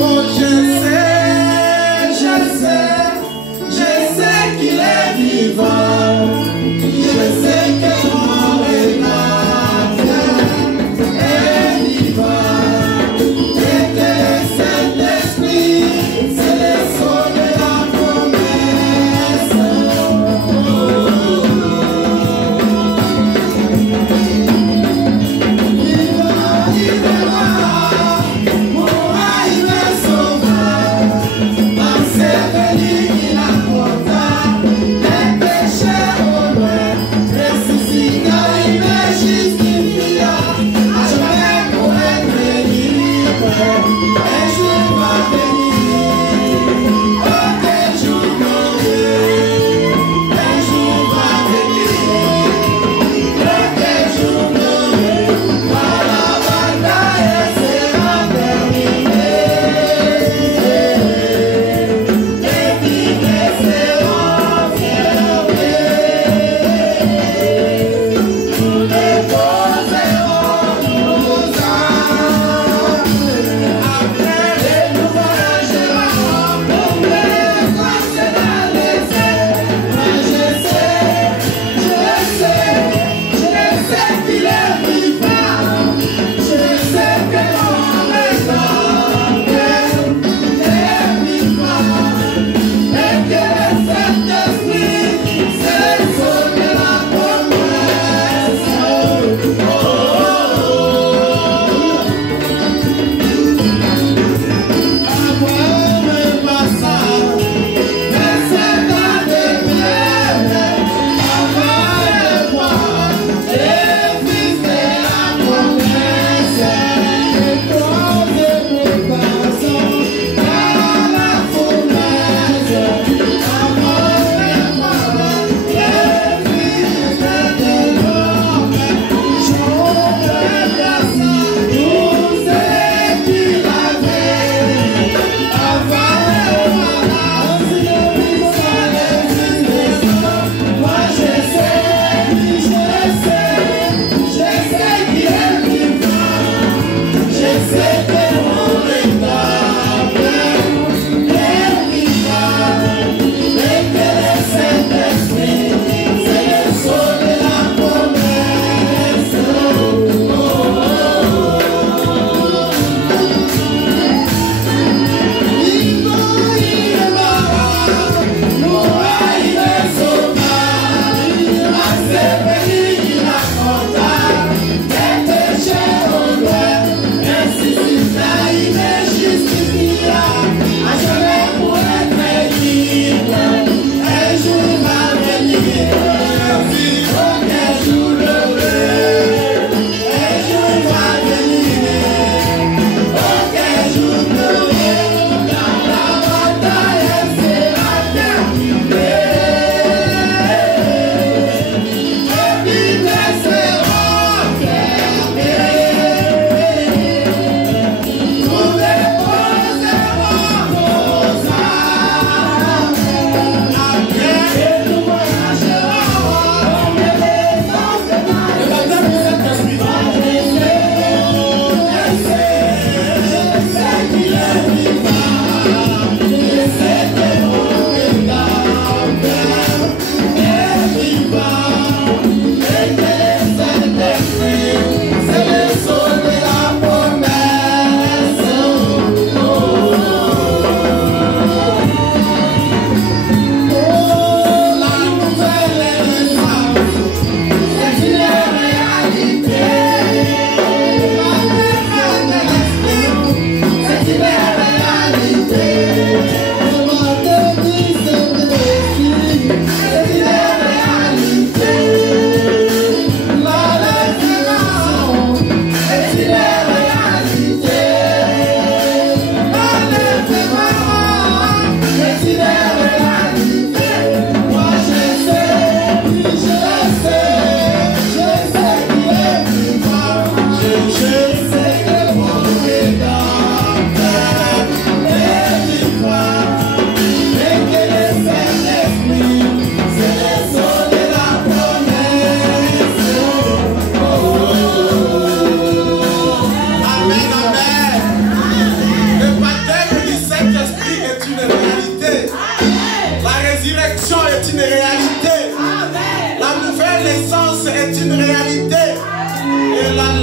Oh, je sais qu'il est vivant. Je sais que mon Rédempteur est vivant. Et que le Saint-Esprit, c'est le sceau de la promesse. Il verra, mourra, il me sauvera. Par ses venis, il apporta les péchés.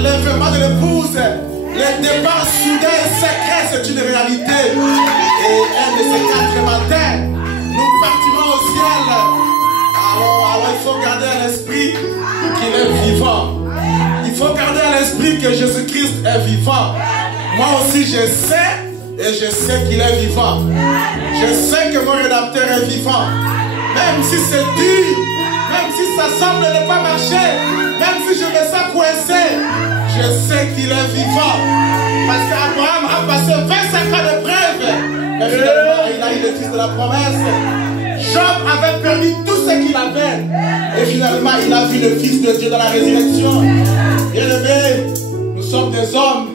l'enlèvement de l'épouse, le départ soudain et secret, c'est une réalité. Et un de ces 4 matins, nous partirons au ciel. Alors il faut garder à l'esprit qu'il est vivant. Il faut garder à l'esprit que Jésus-Christ est vivant. Moi aussi je sais, et je sais qu'il est vivant. Je sais que mon rédempteur est vivant. Même si c'est dur, même si ça semble ne pas marcher, même si je me sens coincé, je sais qu'il est vivant. Parce qu'Abraham a passé 25 ans de preuve. Mais finalement, il a eu le fils de la promesse. Job avait perdu tout ce qu'il avait. Et finalement, il a vu le Fils de Dieu dans la résurrection. Bien-aimés, nous sommes des hommes.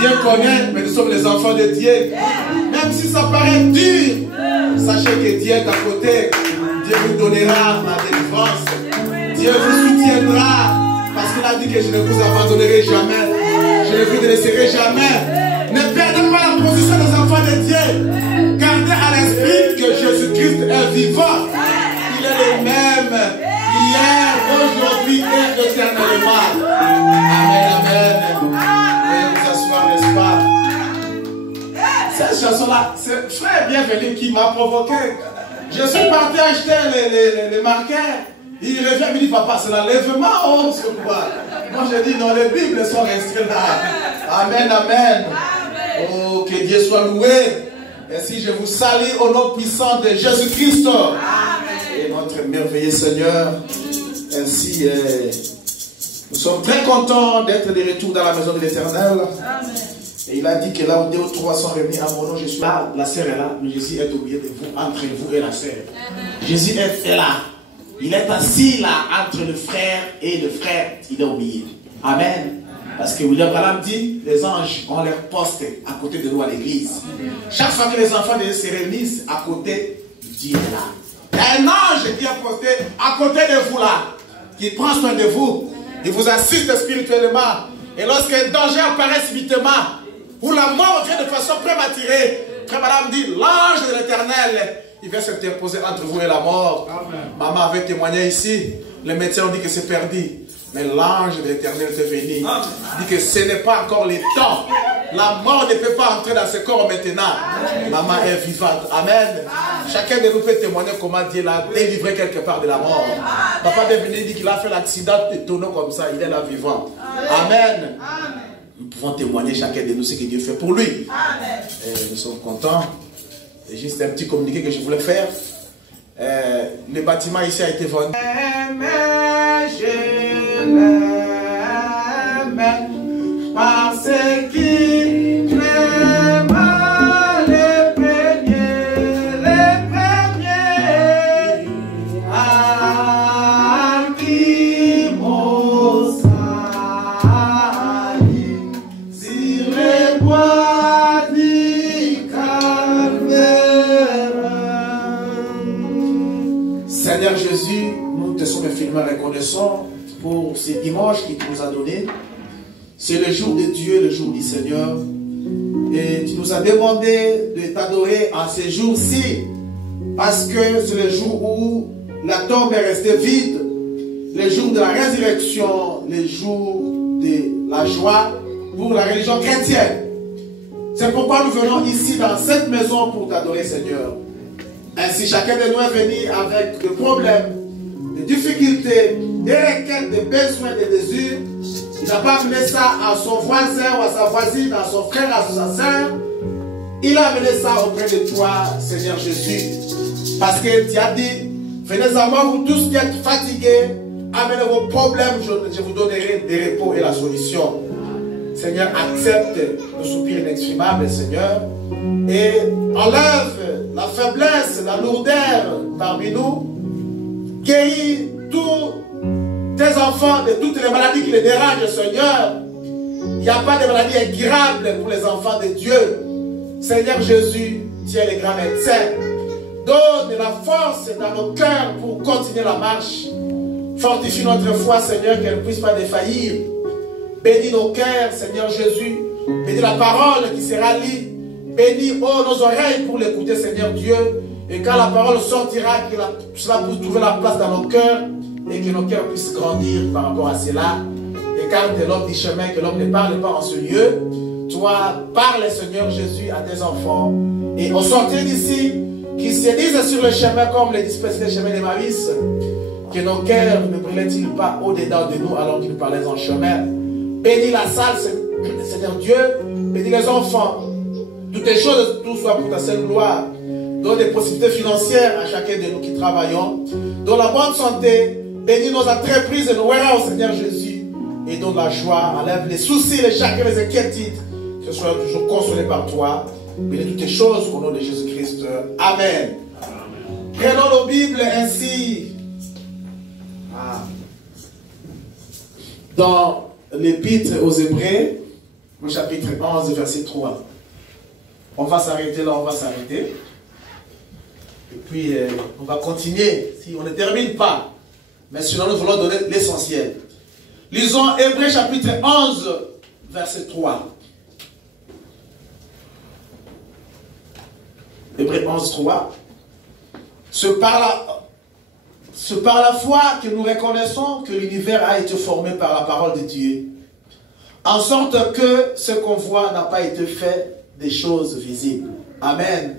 Dieu connaît, mais nous sommes les enfants de Dieu. Même si ça paraît dur, sachez que Dieu est à côté. Dieu vous donnera la délivrance. Dieu vous soutiendra. Parce qu'il a dit que je ne vous abandonnerai jamais. Je ne vous délaisserai jamais. Ne perdez pas la position des enfants de Dieu. Gardez à l'esprit que Jésus-Christ est vivant. Il est le même hier, aujourd'hui et éternellement. Amen, amen. Veuillez vous asseoir, n'est-ce pas? Cette chanson-là, c'est frère bienvenu qui m'a provoqué. Je suis parti acheter les marqueurs. Il revient, il me dit, papa, c'est l'enlèvement, oh, c'est quoi? Moi, je dis, non, les Bibles sont restées là. Amen, amen. Oh, que Dieu soit loué. Ainsi, je vous salue au nom puissant de Jésus-Christ. Et notre merveilleux Seigneur. Ainsi, nous sommes très contents d'être de retour dans la maison de l'Éternel. Et il a dit que là où 2 ou 3 sont réunis à mon nom, je suis là. La sœur est là, mais Jésus est au milieu de vous, entre vous et la sœur. Jésus est là. Il est assis là entre le frère et le frère. Il est au milieu. Amen. Parce que William Branham dit, les anges ont leur poste à côté de nous à l'église. Chaque fois que les enfants de Dieu se réunissent à côté, Dieu est là. Il y a un ange qui est posté à côté de vous là, qui prend soin de vous. Il vous assiste spirituellement. Et lorsqu'un danger apparaît subitement, ou la mort vient de façon prématurée, Frère Madame dit, l'ange de l'Éternel, il vient s'interposer entre vous et la mort. Amen. Maman avait témoigné ici. Les médecins ont dit que c'est perdu. Mais l'ange de l'Éternel est venu. Il dit que ce n'est pas encore le temps. La mort ne peut pas entrer dans ce corps maintenant. Amen. Maman est vivante. Amen. Amen. Chacun de nous peut témoigner comment Dieu l'a délivré quelque part de la mort. Amen. Papa est venu, il dit qu'il a fait l'accident de tonneau comme ça. Il est là vivant. Amen. Amen. Nous pouvons témoigner chacun de nous ce que Dieu fait pour lui. Amen. Et nous sommes contents. C'est juste un petit communiqué que je voulais faire. Le bâtiment ici a été vendu. Je l'aime parce qu'il m'aime les premiers à qui m'ont sali sur les bois du calvaire. Seigneur Jésus, nous te sommes infiniment reconnaissants pour ce dimanche qu'il nous a donné. C'est le jour de Dieu, le jour du Seigneur. Et tu nous as demandé de t'adorer en ce jour-ci, parce que c'est le jour où la tombe est restée vide, le jour de la résurrection, le jour de la joie pour la religion chrétienne. C'est pourquoi nous venons ici dans cette maison pour t'adorer, Seigneur. Ainsi, chacun de nous est venu avec des problèmes, des difficultés, des requêtes, des besoins, des désirs. Il n'a pas amené ça à son voisin ou à sa voisine, à son frère, à sa soeur. Il a amené ça auprès de toi, Seigneur Jésus. Parce que tu as dit, venez à moi, vous tous qui êtes fatigués, amenez vos problèmes, je vous donnerai des repos et la solution. Seigneur, accepte le soupir inexprimable, Seigneur, et enlève la faiblesse, la lourdeur parmi nous. Guéris tous tes enfants de toutes les maladies qui les dérangent, Seigneur. Il n'y a pas de maladie incurable pour les enfants de Dieu. Seigneur Jésus, tu es le grand médecin. Donne la force dans nos cœurs pour continuer la marche. Fortifie notre foi, Seigneur, qu'elle ne puisse pas défaillir. Bénis nos cœurs, Seigneur Jésus. Bénis la parole qui sera lue. Bénis nos oreilles pour l'écouter, Seigneur Dieu. Et quand la parole sortira, que cela puisse trouver la place dans nos cœurs. Et que nos cœurs puissent grandir par rapport à cela. Et s'écarte de l'homme du chemin, que l'homme ne parle pas en ce lieu. Toi, parle, Seigneur Jésus, à tes enfants. Et au sortir d'ici, qu'ils se disent sur le chemin comme les dispersés des chemins d'Emmaüs, que nos cœurs ne brûlaient-ils pas au-dedans de nous alors qu'ils nous parlaient en chemin. Bénis la salle, Seigneur Dieu. Bénis les enfants. Toutes les choses, tout soit pour ta seule gloire. Donne des possibilités financières à chacun de nous qui travaillons. Donne la bonne santé. Bénis nos entreprises et nos warehouses, Seigneur Jésus. Et donne la joie. Enlève les soucis, les chagrins, les inquiétudes. Que ce soit toujours consolé par toi. Bénis toutes les choses au nom de Jésus-Christ. Amen. Prenons nos Bibles ainsi. Dans l'Épître aux Hébreux, au chapitre 11, verset 3. On va s'arrêter là, on va s'arrêter. Et puis, on va continuer. Si on ne termine pas. Mais sinon, nous voulons donner l'essentiel. Lisons Hébreux chapitre 11, verset 3. Hébreux 11, 3. C'est par la foi que nous reconnaissons que l'univers a été formé par la parole de Dieu. En sorte que ce qu'on voit n'a pas été fait des choses visibles. Amen.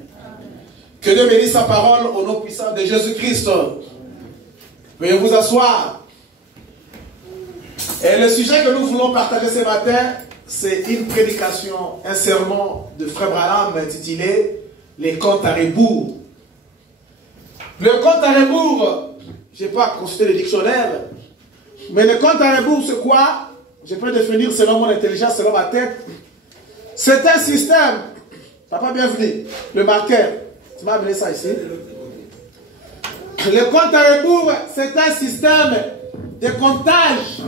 Que Dieu bénisse sa parole au nom puissant de Jésus-Christ. Veuillez vous asseoir. Et le sujet que nous voulons partager ce matin, c'est une prédication, un sermon de Frère Branham intitulé « Les comptes à rebours ». Le compte à rebours, je n'ai pas consulté le dictionnaire, mais le compte à rebours, c'est quoi? Je peux définir selon mon intelligence, selon ma tête. C'est un système. Papa, bienvenue. Le marqueur. Tu m'as amené ça ici. Le compte à rebours, c'est un système de comptage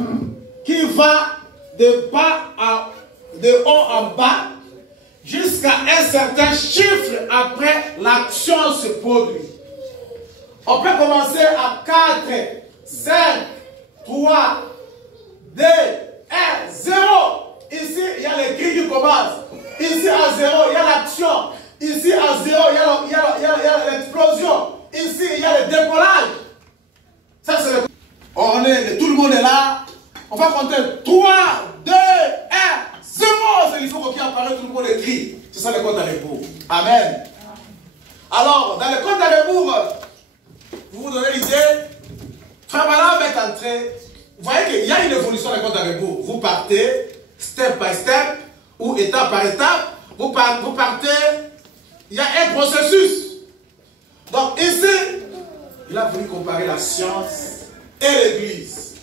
qui va de haut en bas jusqu'à un certain chiffre après l'action se produit. On peut commencer à 4, 5, 3, 2, 1, 0. Ici, il y a les grilles qui commencent. Ici, à 0, il y a l'action. Ici, à 0, il y a l'explosion. Ici, il y a le décollage. Ça, c'est le... tout le monde est là. On va compter 3, 2, 1, 0. C'est il faut qu'il apparaisse, tout le monde écrit. C'est ça le compte à rebours. Amen. Alors, dans le compte à rebours, vous vous donnez l'idée, Frère Branham est en train, vous voyez qu'il y a une évolution dans le compte à rebours. Vous partez step by step ou étape par étape. Vous partez, il y a un processus. Donc ici, il a voulu comparer la science et l'Église.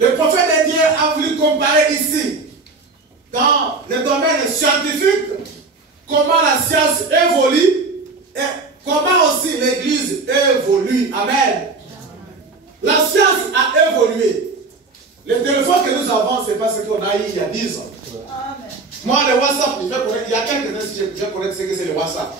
Le prophète de Dieu a voulu comparer ici, dans le domaine scientifique, comment la science évolue et comment aussi l'Église évolue. Amen. La science a évolué. Le téléphone que nous avons, ce n'est pas ce qu'on a eu il y a 10 ans. Amen. Moi, le WhatsApp, il y a quelques années, je connais ce que c'est le WhatsApp.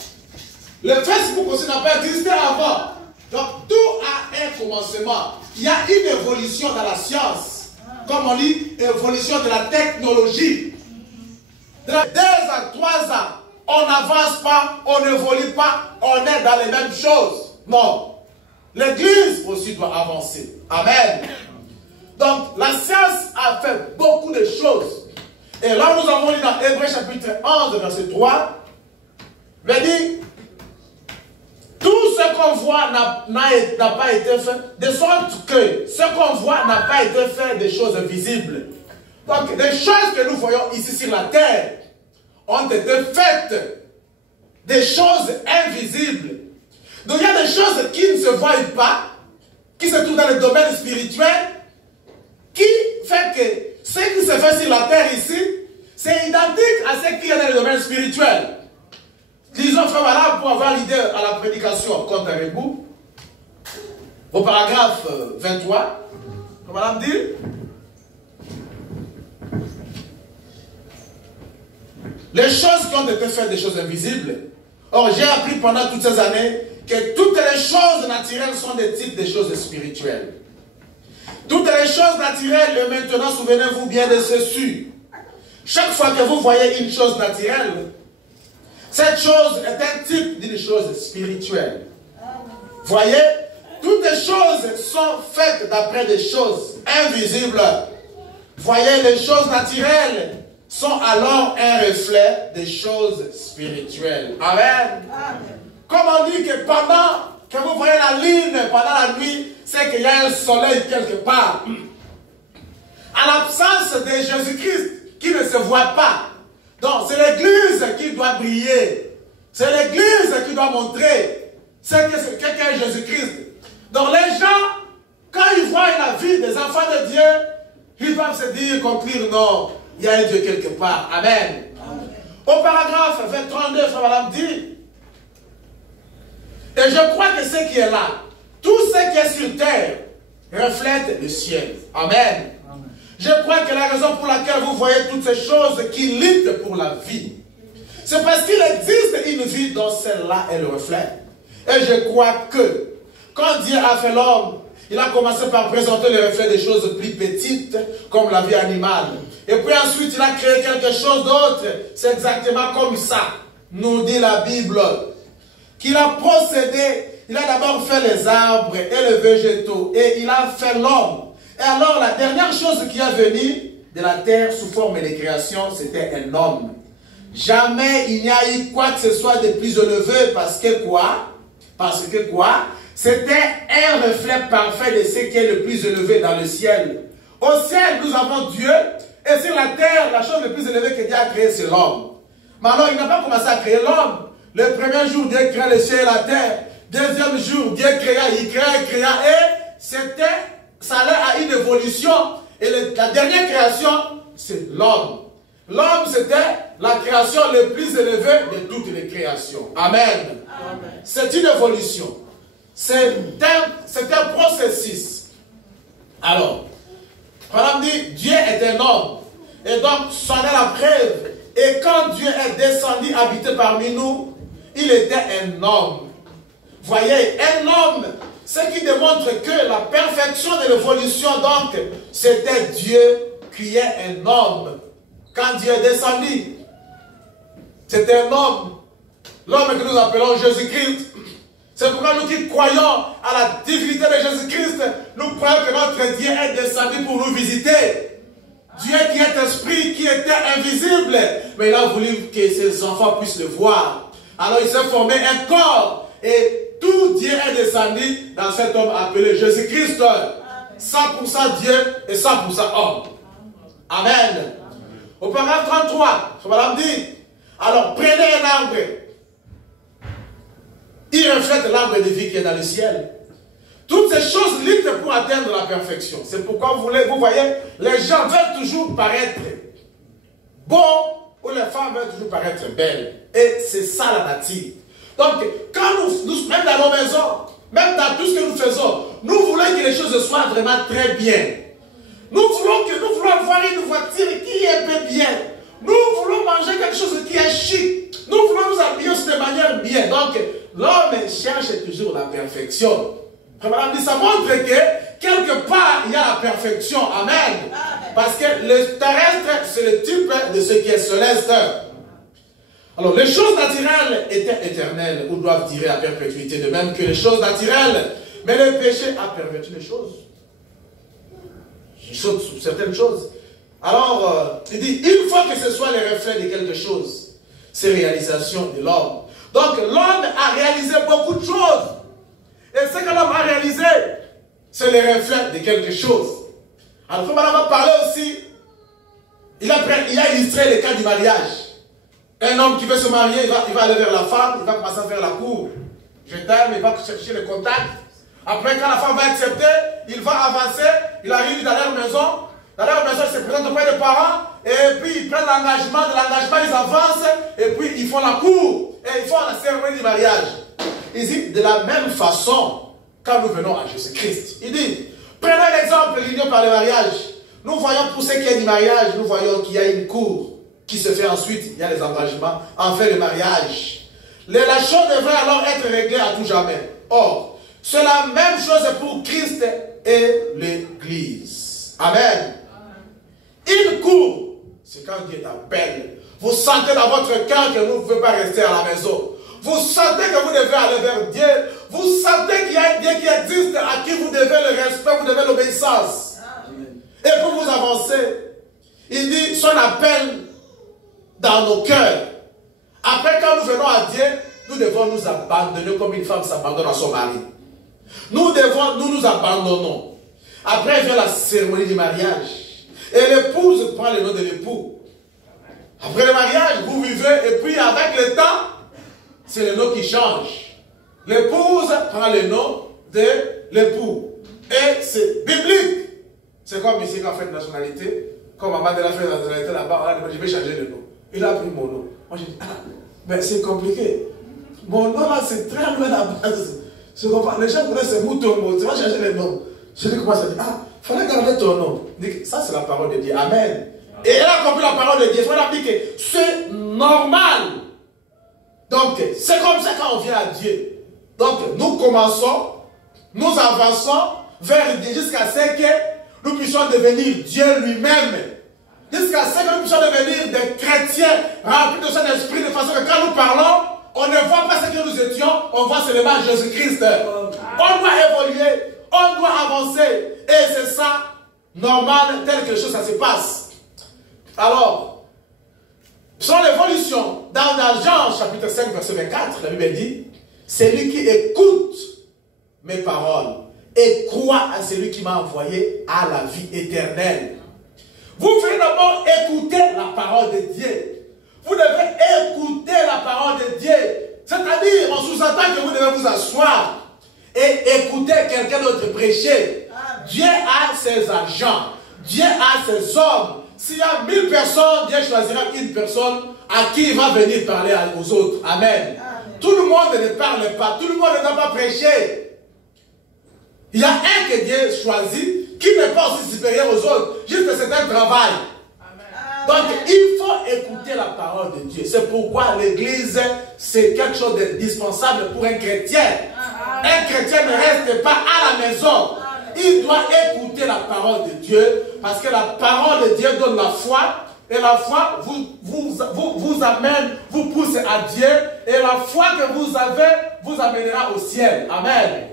Le Facebook aussi n'a pas existé avant. Donc, tout a un commencement. Il y a une évolution dans la science. Comme on dit, évolution de la technologie. De 2 à 3 ans, on n'avance pas, on n'évolue pas, on est dans les mêmes choses. Non. L'Église aussi doit avancer. Amen. Donc, la science a fait beaucoup de choses. Et là, nous avons lu dans Hébreux chapitre 11, verset 3, il dit, tout ce qu'on voit n'a pas été fait, de sorte que ce qu'on voit n'a pas été fait des choses visibles. Donc, des choses que nous voyons ici sur la terre ont été faites, des choses invisibles. Donc, il y a des choses qui ne se voient pas, qui se trouvent dans le domaine spirituel, qui fait que ce qui se fait sur la terre ici, c'est identique à ce qu'il y a dans le domaine spirituel. Disons, frère Branham, pour avoir l'idée à la prédication contre un rebours, au paragraphe 23, frère Branham dit, les choses qui ont été faites, des choses invisibles. Or, j'ai appris pendant toutes ces années que toutes les choses naturelles sont des types de choses spirituelles. Toutes les choses naturelles, et maintenant, souvenez-vous bien de ceci. Chaque fois que vous voyez une chose naturelle, cette chose est un type d'une chose spirituelle. Voyez, toutes les choses sont faites d'après des choses invisibles. voyez, les choses naturelles sont alors un reflet des choses spirituelles. Amen. Amen. Comme on dit que pendant que vous voyez la lune pendant la nuit, c'est qu'il y a un soleil quelque part. À l'absence de Jésus-Christ qui ne se voit pas. Donc c'est l'église qui doit briller. C'est l'église qui doit montrer ce qu'est Jésus-Christ. Donc les gens, quand ils voient la vie des enfants de Dieu, ils doivent se dire, conclure, non, il y a un Dieu quelque part. Amen. Amen. Au paragraphe 32, Frère Madame dit, et je crois que ce qui est là, tout ce qui est sur terre, reflète le ciel. Amen. Amen. Je crois que la raison pour laquelle vous voyez toutes ces choses qui luttent pour la vie, c'est parce qu'il existe une vie dont celle-là est le reflet. Et je crois que, quand Dieu a fait l'homme, il a commencé par présenter le reflet des choses plus petites, comme la vie animale. Et puis ensuite, il a créé quelque chose d'autre. C'est exactement comme ça, nous dit la Bible. Qu'il a procédé, il a d'abord fait les arbres et les végétaux, et il a fait l'homme. Et alors, la dernière chose qui est venue de la terre sous forme de création, c'était un homme. Jamais il n'y a eu quoi que ce soit de plus élevé, parce que quoi? Parce que quoi? C'était un reflet parfait de ce qui est le plus élevé dans le ciel. Au ciel, nous avons Dieu, et sur la terre, la chose la plus élevée que Dieu a créée, c'est l'homme. Mais alors, il n'a pas commencé à créer l'homme. Le premier jour, Dieu créa le ciel et la terre. Deuxième jour, Dieu créa, et ça allait à une évolution. Et la dernière création, c'est l'homme. L'homme, c'était la création la plus élevée de toutes les créations. Amen. Amen. C'est une évolution. C'est un processus. Alors, Madame dit, Dieu est un homme. Et donc, c'en est la preuve. Et quand Dieu est descendu habiter parmi nous, il était un homme. Voyez, un homme, ce qui démontre que la perfection de l'évolution, donc, c'était Dieu qui est un homme. Quand Dieu est descendu, c'était un homme. L'homme que nous appelons Jésus-Christ. C'est pourquoi nous qui croyons à la divinité de Jésus-Christ, nous croyons que notre Dieu est descendu pour nous visiter. Dieu qui est esprit, qui était invisible, mais il a voulu que ses enfants puissent le voir. Alors il s'est formé un corps, et tout Dieu est descendu dans cet homme appelé Jésus-Christ. 100% Dieu et 100% homme. Amen. Au paragraphe 33, je Madame dit, alors prenez un arbre. Il reflète l'arbre de vie qui est dans le ciel. Toutes ces choses luttent pour atteindre la perfection. C'est pourquoi vous voyez, les gens veulent toujours paraître bons, ou les femmes veulent toujours paraître belles. Et c'est ça la nature. Donc, quand nous, même dans nos maisons, même dans tout ce que nous faisons, nous voulons que les choses soient vraiment très bien. Nous voulons voir une voiture qui est un peu bien. Nous voulons manger quelque chose qui est chic. Nous voulons nous habiller de manière bien. Donc, l'homme cherche toujours la perfection. Ça montre que quelque part, il y a la perfection. Amen. Parce que le terrestre, c'est le type de ce qui est céleste. Alors, les choses naturelles étaient éternelles, ou doivent durer à perpétuité, de même que les choses naturelles. Mais le péché a perverti les choses. Il saute sur certaines choses. Alors, il dit, il faut que ce soit le reflet de quelque chose. C'est réalisation de l'homme. Donc, l'homme a réalisé beaucoup de choses. Et ce que l'homme a réalisé, c'est le reflet de quelque chose. Alors, comme on va parler aussi, il a illustré le cas du mariage. Un homme qui veut se marier, il va aller vers la femme, il va commencer à faire la cour. Je t'aime, il va chercher le contact. Après, quand la femme va accepter, il va avancer, il arrive dans leur maison. Dans leur maison, il se présente auprès des parents, et puis ils prennent l'engagement, de l'engagement, ils avancent, et puis ils font la cour, et ils font la cérémonie du mariage. Il dit, de la même façon, quand nous venons à Jésus-Christ, il dit, prenons l'exemple de l'union par le mariage. Nous voyons pour ce qui est du mariage, nous voyons qu'il y a une cour qui se fait ensuite, il y a les engagements, en fait le mariage. La chose devrait alors être réglée à tout jamais. Or, c'est la même chose pour Christ et l'Église. Amen. Une cour, c'est quand Dieu t'appelle. Vous sentez dans votre cœur que vous ne pouvez pas rester à la maison. Vous sentez que vous devez aller vers Dieu. Vous sentez qu'il y a un Dieu qui existe à qui vous devez le respect, vous devez l'obéissance. Et pour vous avancer, Il dit son appel dans nos cœurs. Après, quand nous venons à Dieu, nous devons nous abandonner comme une femme s'abandonne à son mari. Nous nous abandonnons. Après vient la cérémonie du mariage. Et l'épouse prend le nom de l'époux. Après le mariage, vous vivez, et puis avec le temps, c'est le nom qui change. L'épouse prend le nom de l'époux. Et c'est biblique. C'est comme ici quand on fait une nationalité. Comme maman de la fait une nationalité là-bas, je vais changer le nom. Il a pris mon nom. Moi j'ai dit, ah, mais c'est compliqué. Mon nom là, c'est très loin la base. Les gens connaissent Moutongo, tu vas changer le nom. Je lui commence à dire, ah, il fallait garder ton nom. Ça, c'est la parole de Dieu. Amen. Et elle a compris la parole de Dieu. Il faut leur dire que c'est normal. Donc, c'est comme ça quand on vient à Dieu. Donc, nous commençons, nous avançons vers Dieu jusqu'à ce que nous puissions devenir Dieu lui-même. Jusqu'à ce que nous puissions devenir des chrétiens remplis de son esprit, de façon que quand nous parlons, on ne voit pas ce que nous étions, on voit seulement Jésus-Christ. On doit évoluer, on doit avancer. Et c'est ça, normal, tel que chose, ça se passe. Alors, sur l'évolution, dans Jean chapitre 5, verset 24, la Bible dit, celui qui écoute mes paroles et croit à celui qui m'a envoyé à la vie éternelle. Vous devez d'abord écouter la parole de Dieu. Vous devez écouter la parole de Dieu. C'est-à-dire, on sous-entend que vous devez vous asseoir et écouter quelqu'un d'autre prêcher. Dieu a ses agents. Dieu a ses hommes. S'il y a 1000 personnes, Dieu choisira une personne à qui il va venir parler aux autres. Amen. Tout le monde ne parle pas. Tout le monde ne doit pas prêcher. Il y a un que Dieu choisit qui n'est pas aussi supérieur aux autres. Juste que c'est un travail. Donc, il faut écouter la parole de Dieu. C'est pourquoi l'église, c'est quelque chose d'indispensable pour un chrétien. Un chrétien ne reste pas à la maison. Il doit écouter la parole de Dieu, parce que la parole de Dieu donne la foi, et la foi vous amène, vous pousse à Dieu, et la foi que vous avez vous amènera au ciel. Amen.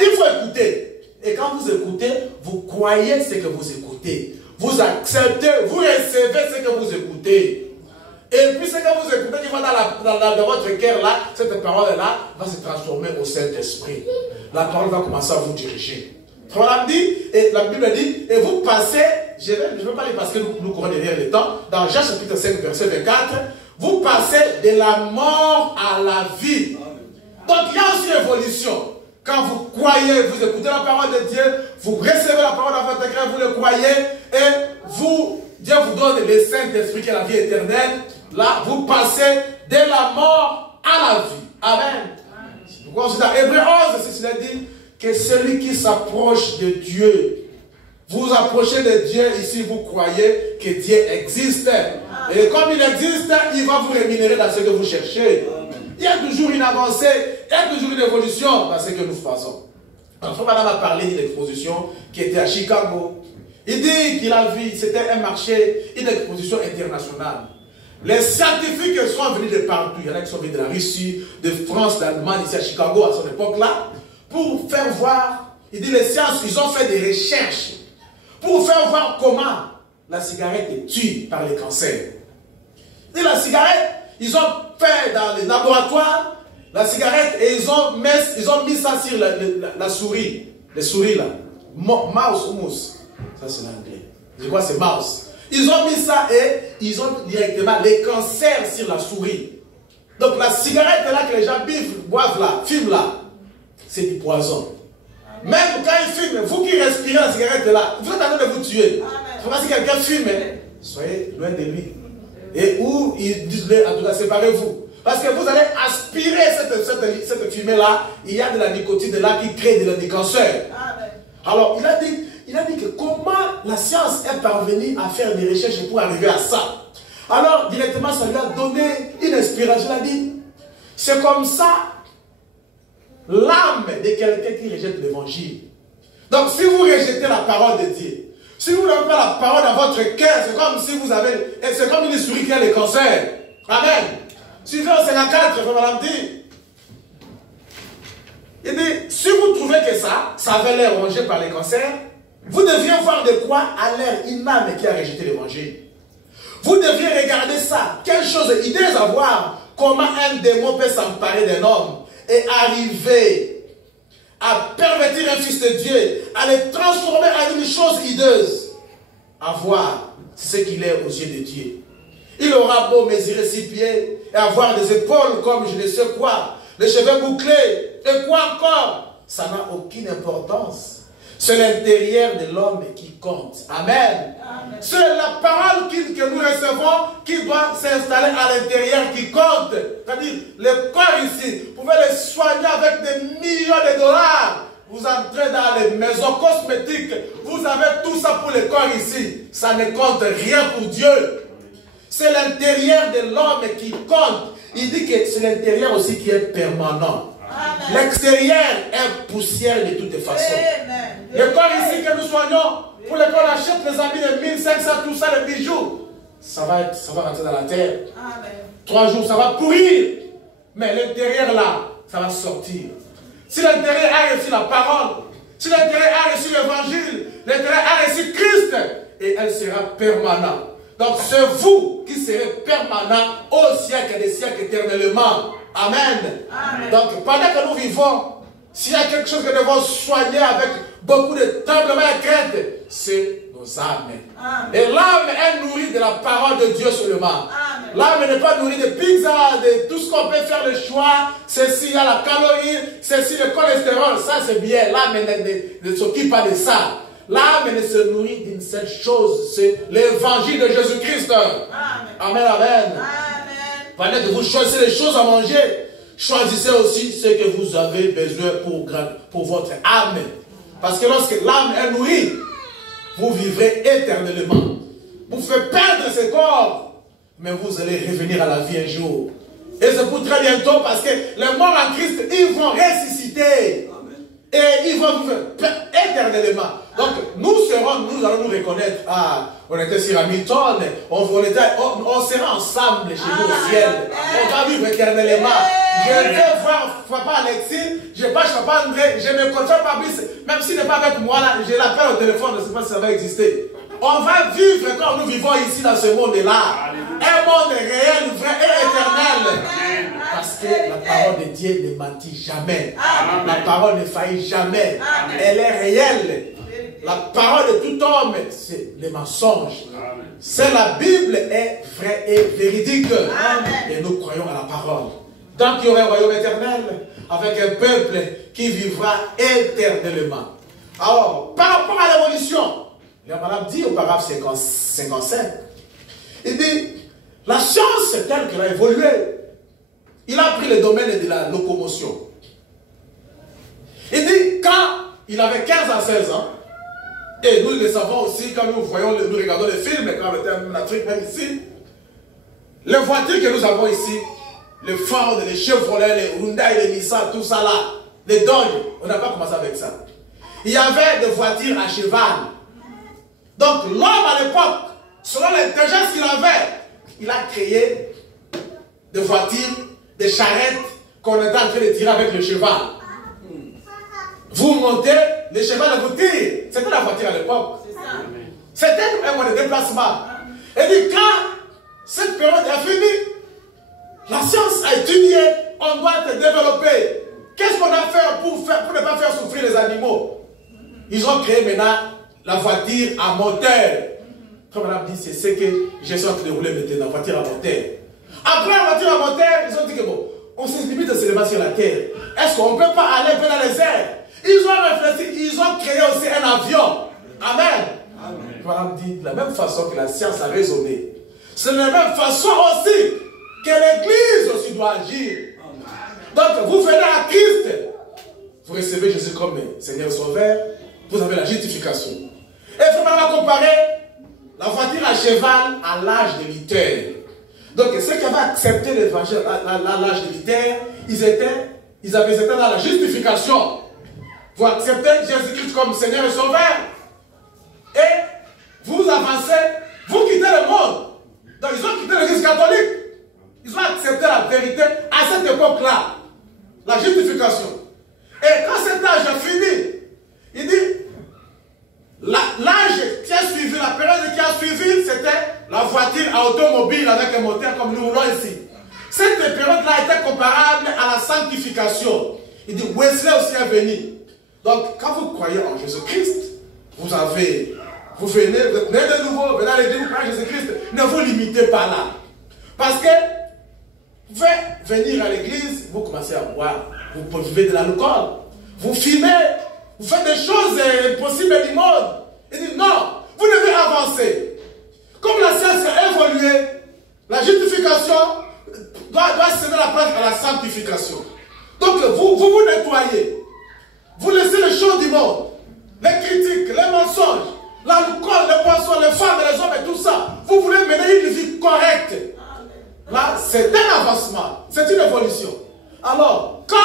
Il faut écouter. Et quand vous écoutez, vous croyez ce que vous écoutez. Vous acceptez, vous recevez ce que vous écoutez. Et puis ce que vous écoutez qui va dans votre cœur là, cette parole-là va se transformer au Saint-Esprit. La parole va commencer à vous diriger. On dit, et la Bible dit, et vous passez, je ne vais pas lire parce que nous courons derrière le temps, dans Jean chapitre 5, verset 24, vous passez de la mort à la vie. Donc il y a aussi une évolution. Quand vous croyez, vous écoutez la parole de Dieu, vous recevez la parole dans votre cœur, vous le croyez, et Dieu vous donne le Saint-Esprit qui est la vie éternelle. Là, vous passez de la mort à la vie. Amen. C'est pourquoi on dit dans Hébreux 11, ceci dit, que celui qui s'approche de Dieu, vous approchez de Dieu, ici vous croyez que Dieu existe. Et comme il existe, il va vous rémunérer dans ce que vous cherchez. Il y a toujours une avancée, il y a toujours une évolution dans ce que nous faisons. Alors, madame a parlé d'une exposition qui était à Chicago. Il dit qu'il a vu, c'était un marché, une exposition internationale. Les scientifiques sont venus de partout. Il y en a qui sont venus de la Russie, de France, d'Allemagne, ici à Chicago à son époque-là, pour faire voir, il dit les sciences, ils ont fait des recherches pour faire voir comment la cigarette tue par les cancers. Il dit la cigarette, ils ont fait dans les laboratoires la cigarette et ils ont mis ça sur la souris, les souris là, mouse ou mousse, ça c'est l'anglais. Je crois que c'est mouse. Ils ont mis ça et ils ont directement les cancers sur la souris. Donc la cigarette là que les gens boivent là, fument là, c'est du poison. Même quand ils fument, vous qui respirez la cigarette là, vous êtes en train de vous tuer. Si quelqu'un fume, soyez loin de lui. Et où ils disent, en tout cas, séparez-vous. Parce que vous allez aspirer cette fumée-là, il y a de la nicotine là qui crée des cancers. Alors, il a dit que comment la science est parvenue à faire des recherches pour arriver à ça. Alors, directement, ça lui a donné une inspiration. Il a dit, c'est comme ça l'âme de quelqu'un qui rejette l'évangile. Donc, si vous rejetez la parole de Dieu, si vous n'avez pas la parole dans votre cœur, c'est comme si vous avez, c'est comme une souris qui a le cancer. Amen. Suivez au 54, comme madame dit. Il dit, si vous trouvez que ça avait l'air rongé par les cancers, vous deviez voir de quoi a l'air une âme qui a rejeté l'évangile. Vous devriez regarder ça. Quelle chose hideuse à voir. Comment un démon peut s'emparer d'un homme et arriver à pervertir un fils de Dieu, à le transformer en une chose hideuse. À voir ce qu'il est aux yeux de Dieu. Il aura beau mesurer 6 pieds et avoir des épaules comme je ne sais quoi, les cheveux bouclés et quoi encore. Ça n'a aucune importance. C'est l'intérieur de l'homme qui compte. Amen. Amen. C'est la parole que nous recevons qui doit s'installer à l'intérieur qui compte. C'est-à-dire, le corps ici, vous pouvez le soigner avec des millions de dollars. Vous entrez dans les maisons cosmétiques, vous avez tout ça pour le corps ici. Ça ne compte rien pour Dieu. C'est l'intérieur de l'homme qui compte. Il dit que c'est l'intérieur aussi qui est permanent. L'extérieur est poussière de toutes façons. Amen. Le corps ici que nous soignons, pour lequel on achète les habits de 1500, tout ça, les bijoux, ça va rentrer dans la terre. Amen. 3 jours, ça va pourrir. Mais l'intérieur là, ça va sortir. Si l'intérieur a reçu la parole, si l'intérieur a reçu l'évangile, l'intérieur a reçu Christ, et elle sera permanente. Donc c'est vous qui serez permanent au siècle des siècles éternellement. Amen. Amen. Donc pendant que nous vivons, s'il y a quelque chose que nous devons soigner avec beaucoup de tremblements et crainte, c'est nos âmes. Amen. Et l'âme est nourrie de la parole de Dieu seulement. L'âme n'est pas nourrie de pizza, de tout ce qu'on peut faire le choix. Ceci, il y a la calorie, ceci, le cholestérol, ça c'est bien. L'âme ne s'occupe pas de ça. L'âme ne se nourrit d'une seule chose, c'est l'évangile de Jésus-Christ. Amen, amen. Amen. Pendant que vous choisissez les choses à manger, choisissez aussi ce que vous avez besoin pour votre âme. Parce que lorsque l'âme est nourrie, vous vivrez éternellement. Vous faites perdre ce corps, mais vous allez revenir à la vie un jour. Et c'est pour très bientôt parce que les morts en Christ, ils vont ressusciter. Et ils vont vivre éternellement. Donc, nous allons nous reconnaître. Ah, on était sur Hamilton, on sera ensemble chez nous au ciel. On va vivre éternellement. Je vais voir Papa Alexis, je passe Papa André, je me confie pas plus. Même s'il n'est pas avec moi là, je l'appelle au téléphone, je ne sais pas si ça va exister. On va vivre comme nous vivons ici dans ce monde-là. Un monde réel, vrai et éternel. Parce que la parole de Dieu ne mentit jamais. La parole ne faillit jamais. Elle est réelle. La parole de tout homme, c'est le mensonge. C'est la Bible est vraie et véridique. Et nous croyons à la parole. Donc il y aura un royaume éternel avec un peuple qui vivra éternellement. Alors, par rapport à l'évolution, le Madame dit au paragraphe 55, il dit, la science telle qu'elle a évolué, il a pris le domaine de la locomotion. Il dit, quand il avait 15 à 16 ans, et nous le savons aussi quand nous voyons, nous regardons les films, quand on était en Afrique, même ici, les voitures que nous avons ici, les Ford, les Chevrolet, les Hyundai, les Nissan, tout ça là, les Dodge, on n'a pas commencé avec ça. Il y avait des voitures à cheval. Donc l'homme à l'époque, selon l'intelligence qu'il avait, il a créé des voitures, des charrettes qu'on est en train de tirer avec le cheval. Vous montez, le cheval vous tire. C'était la voiture à l'époque. C'était un moyen de déplacement. Et dit, quand cette période est finie, la science a étudié, on doit se développer. Qu'est-ce qu'on a fait pour ne pas faire souffrir les animaux? Ils ont créé maintenant la voiture à moteur. Comme on a dit, c'est ce que j'ai sorti de rouler maintenant, la voiture à moteur. Après la voiture à moteur, ils ont dit que bon, on se limite seulement sur la terre. Est-ce qu'on ne peut pas aller un peu dans les airs? Ils ont réfléchi, ils ont créé aussi un avion. Amen. Amen. Voilà, dit de la même façon que la science a raisonné. C'est de la même façon aussi que l'Église aussi doit agir. Amen. Donc vous venez à Christ, vous recevez Jésus comme Seigneur Sauveur, vous avez la justification. Et il faut maintenant comparer la voiture à cheval à l'âge de Luther. Donc ceux qui avaient accepté l'évangile à l'âge de Luther, ils étaient dans la justification. Vous acceptez Jésus-Christ comme Seigneur et Sauveur. Et vous avancez, vous quittez le monde. Donc ils ont quitté l'Église catholique. Ils ont accepté la vérité à cette époque-là. La justification. Et quand cet âge est fini, il dit, l'âge qui a suivi, la période qui a suivi, c'était la voiture à les moteurs comme nous voulons ici. Cette période-là était comparable à la sanctification. Il dit, Wesley aussi est venu. Donc, quand vous croyez en Jésus-Christ, vous venez de nouveau, venez à l'église, vous croyez en Jésus-Christ, ne vous limitez pas là. Parce que, vous pouvez venir à l'église, vous commencez à boire, vous buvez de l'alcool, vous fumez, vous faites des choses impossibles du monde. Il dit, non, vous devez avancer. Comme la science a évolué, la justification doit céder la place à la sanctification. Donc, vous nettoyez. Vous laissez les choses du monde, les critiques, les mensonges, l'alcool, les poissons, les femmes, les hommes et tout ça. Vous voulez mener une vie correcte. Là, c'est un avancement, c'est une évolution. Alors, quand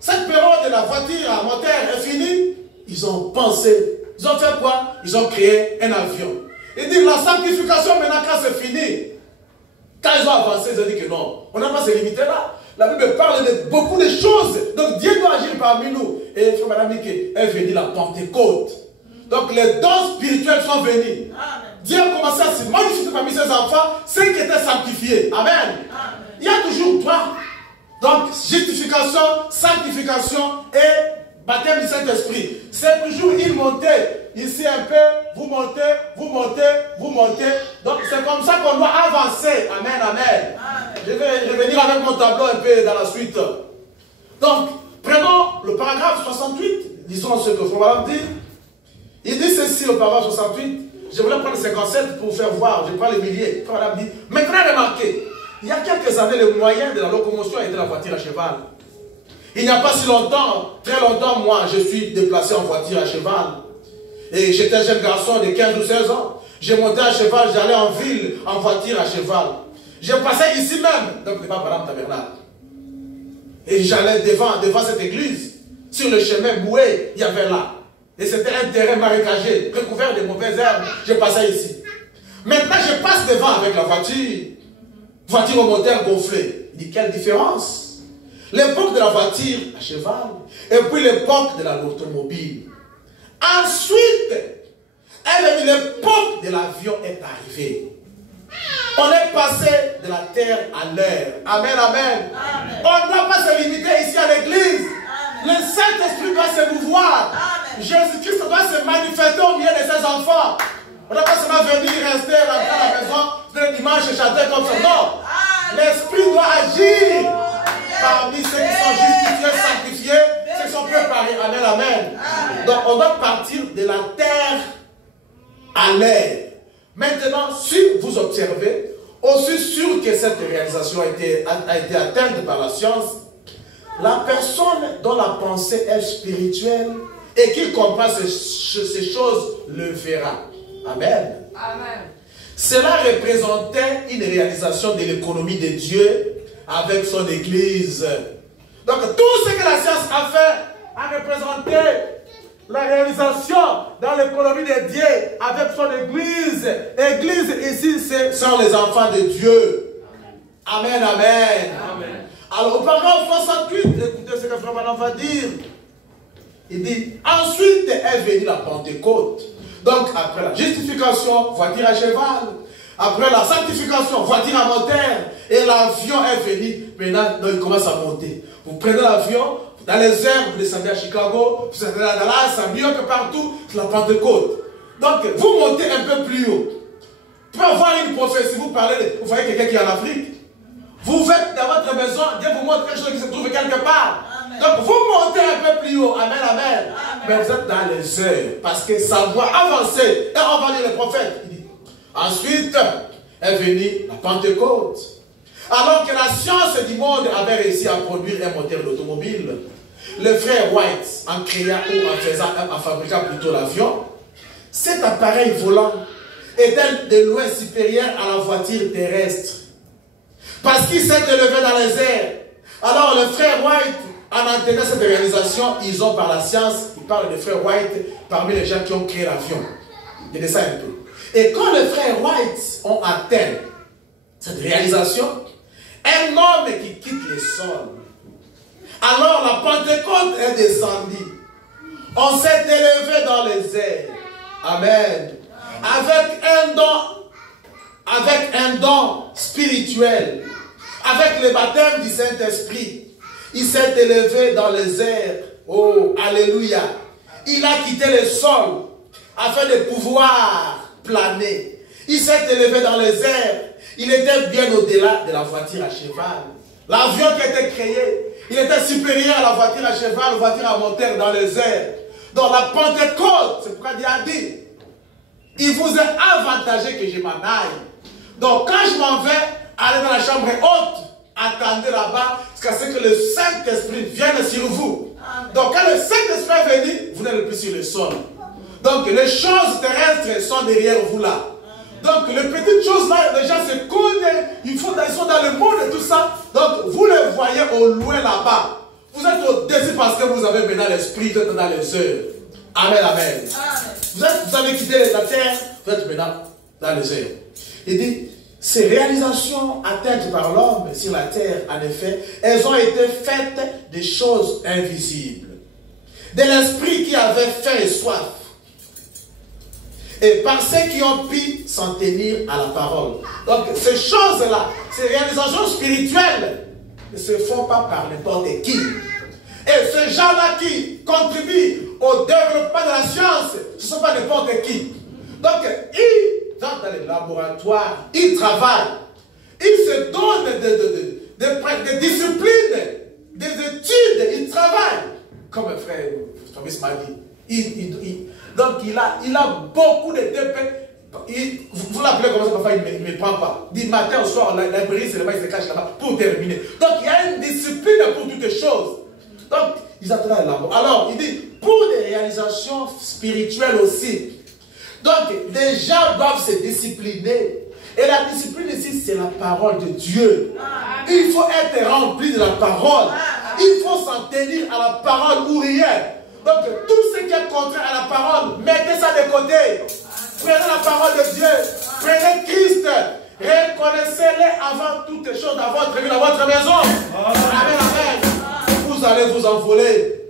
cette période de la voiture à moteur est finie, ils ont pensé, ils ont fait quoi? Ils ont créé un avion. Ils disent la sanctification maintenant quand c'est fini. Quand ils ont avancé, ils ont dit que non, on n'a pas se limiter là. La Bible parle de beaucoup de choses. Donc Dieu doit agir parmi nous. Et frère Madame Mickey est venu la Pentecôte. Donc les dons spirituels sont venus. Dieu a commencé à se manifester parmi ses enfants, ceux qui étaient sanctifiés. Amen. Il y a toujours trois. Donc justification, sanctification et baptême du Saint-Esprit. C'est toujours une montée. Ici un peu, vous montez, vous montez, vous montez. Donc c'est comme ça qu'on doit avancer. Amen, amen. Je vais revenir avec mon tableau un peu dans la suite. Donc, prenons le paragraphe 68. Disons ce que Frère dit. Il dit ceci au paragraphe 68. Je voulais prendre 57 pour vous faire voir. Je prends les milliers. Frère dit. Maintenant, remarquez. Il y a quelques années, le moyen de la locomotion était la voiture à cheval. Il n'y a pas si longtemps, très longtemps, moi, je suis déplacé en voiture à cheval. Et j'étais un jeune garçon de 15 ou 16 ans. Je montais à cheval, j'allais en ville en voiture à cheval. Je passais ici même, donc devant Madame Tabernacle. Et j'allais devant cette église, sur le chemin boué, il y avait là. Et c'était un terrain marécagé, recouvert de mauvaises herbes. Je passais ici. Maintenant, je passe devant avec la voiture au moteur gonflé. Il dit, quelle différence? L'époque de la voiture à cheval, et puis l'époque de l'automobile. Ensuite, l'époque de l'avion est arrivée. On est passé de la terre à l'air. Amen, amen. On ne doit pas se limiter ici à l'église. Le Saint-Esprit doit se mouvoir. Jésus-Christ doit se manifester au milieu de ses enfants. On ne doit pas seulement venir, rester, rentrer à la maison, le dimanche et chanter comme ça. Non. L'Esprit doit agir parmi ceux qui sont justifiés, sanctifiés, ceux qui sont préparés. Amen, amen. Donc on doit partir de la terre à l'air. Maintenant, si vous observez, aussi sûr que cette réalisation a été atteinte par la science, la personne dont la pensée est spirituelle et qui comprend ces choses le verra. Amen. Amen. Cela représentait une réalisation de l'économie de Dieu avec son Église. Donc tout ce que la science a fait a représenté la réalisation dans l'économie de Dieu avec son Église. Église ici, ce sont les enfants de Dieu. Amen, amen. Amen. Alors au paragraphe 68, écoutez ce que Frère Manon va dire. Il dit, ensuite est venue la Pentecôte. Donc après la justification, voiture à cheval. Après la sanctification, voiture à moteur. Et l'avion est venu. Maintenant, il commence à monter. Vous prenez l'avion. Dans les airs, vous descendez à Chicago, vous descendez à Dallas, à New York, partout, c'est la Pentecôte. Donc, vous montez un peu plus haut. Vous pouvez avoir une prophétie, vous voyez quelqu'un qui est en Afrique. Vous faites dans votre maison, Dieu vous montre quelque chose qui se trouve quelque part. Amen. Donc, vous montez un peu plus haut. Amen, amen. Amen. Mais vous êtes dans les airs, parce que ça doit avancer. Et on va lire le prophète. Il dit, ensuite est venue la Pentecôte. Alors que la science du monde avait réussi à produire un moteur d'automobile, le frère White, en créant ou en fabriquant plutôt l'avion, cet appareil volant était de loin supérieur à la voiture terrestre. Parce qu'il s'est élevé dans les airs. Alors le frère White, en atteignant cette réalisation, ils ont par la science, ils parlent de frère White parmi les gens qui ont créé l'avion. Je dis ça un peu. Et quand les frères White ont atteint cette réalisation, un homme qui quitte le sol. Alors la Pentecôte est descendue. On s'est élevé dans les airs. Amen. Avec un don avec un don spirituel, avec le baptême du Saint-Esprit. Il s'est élevé dans les airs. Oh, alléluia. Il a quitté le sol afin de pouvoir planer. Il s'est élevé dans les airs. Il était bien au-delà de la voiture à cheval. L'avion qui était créé, il était supérieur à la voiture à cheval, la voiture à moteur dans les airs. Dans la Pentecôte, c'est pourquoi Dieu a dit, il vous est avantagé que je m'en aille. Donc quand je m'en vais aller dans la chambre haute, attendez là-bas, jusqu'à ce que le Saint-Esprit vienne sur vous. Donc quand le Saint-Esprit est venu, vous n'êtes plus sur le sol. Donc les choses terrestres sont derrière vous là. Donc les petites choses là, les gens se connaissent, ils sont dans le monde et tout ça. Donc vous les voyez au loin là-bas. Vous êtes au-dessus parce que vous avez maintenant l'esprit, vous êtes dans les heures. Amen, amen. Vous avez quitté la terre, vous êtes maintenant dans les heures. Il dit, ces réalisations atteintes par l'homme sur la terre, en effet, elles ont été faites des choses invisibles. De l'esprit qui avait faim et soif. Et par ceux qui ont pu s'en tenir à la parole. Donc ces choses-là, ces réalisations spirituelles, ne se font pas par n'importe qui. Et ces gens-là qui contribuent au développement de la science, ce ne sont pas n'importe qui. Donc, ils entrent dans les laboratoires, ils travaillent, ils se donnent des disciplines, des études, ils travaillent. Comme un frère Thomas m'a dit. Donc, il a beaucoup de TP. Vous l'appelez comme ça, parfois il ne me prend pas. Du matin au soir, la librairie, c'est là-bas, il se cache là-bas pour terminer. Donc, il y a une discipline pour toutes les choses. Donc, ils attendent là-bas. Alors, il dit, pour des réalisations spirituelles aussi. Donc, les gens doivent se discipliner. Et la discipline ici, c'est la parole de Dieu. Il faut être rempli de la parole. Il faut s'en tenir à la parole ou rien. Donc, tout ce qui est contraire à la parole, mettez ça de côté. Prenez la parole de Dieu. Prenez Christ. Reconnaissez-les avant toutes les choses dans votre vie, dans votre maison. Amen, amen. Vous allez vous envoler.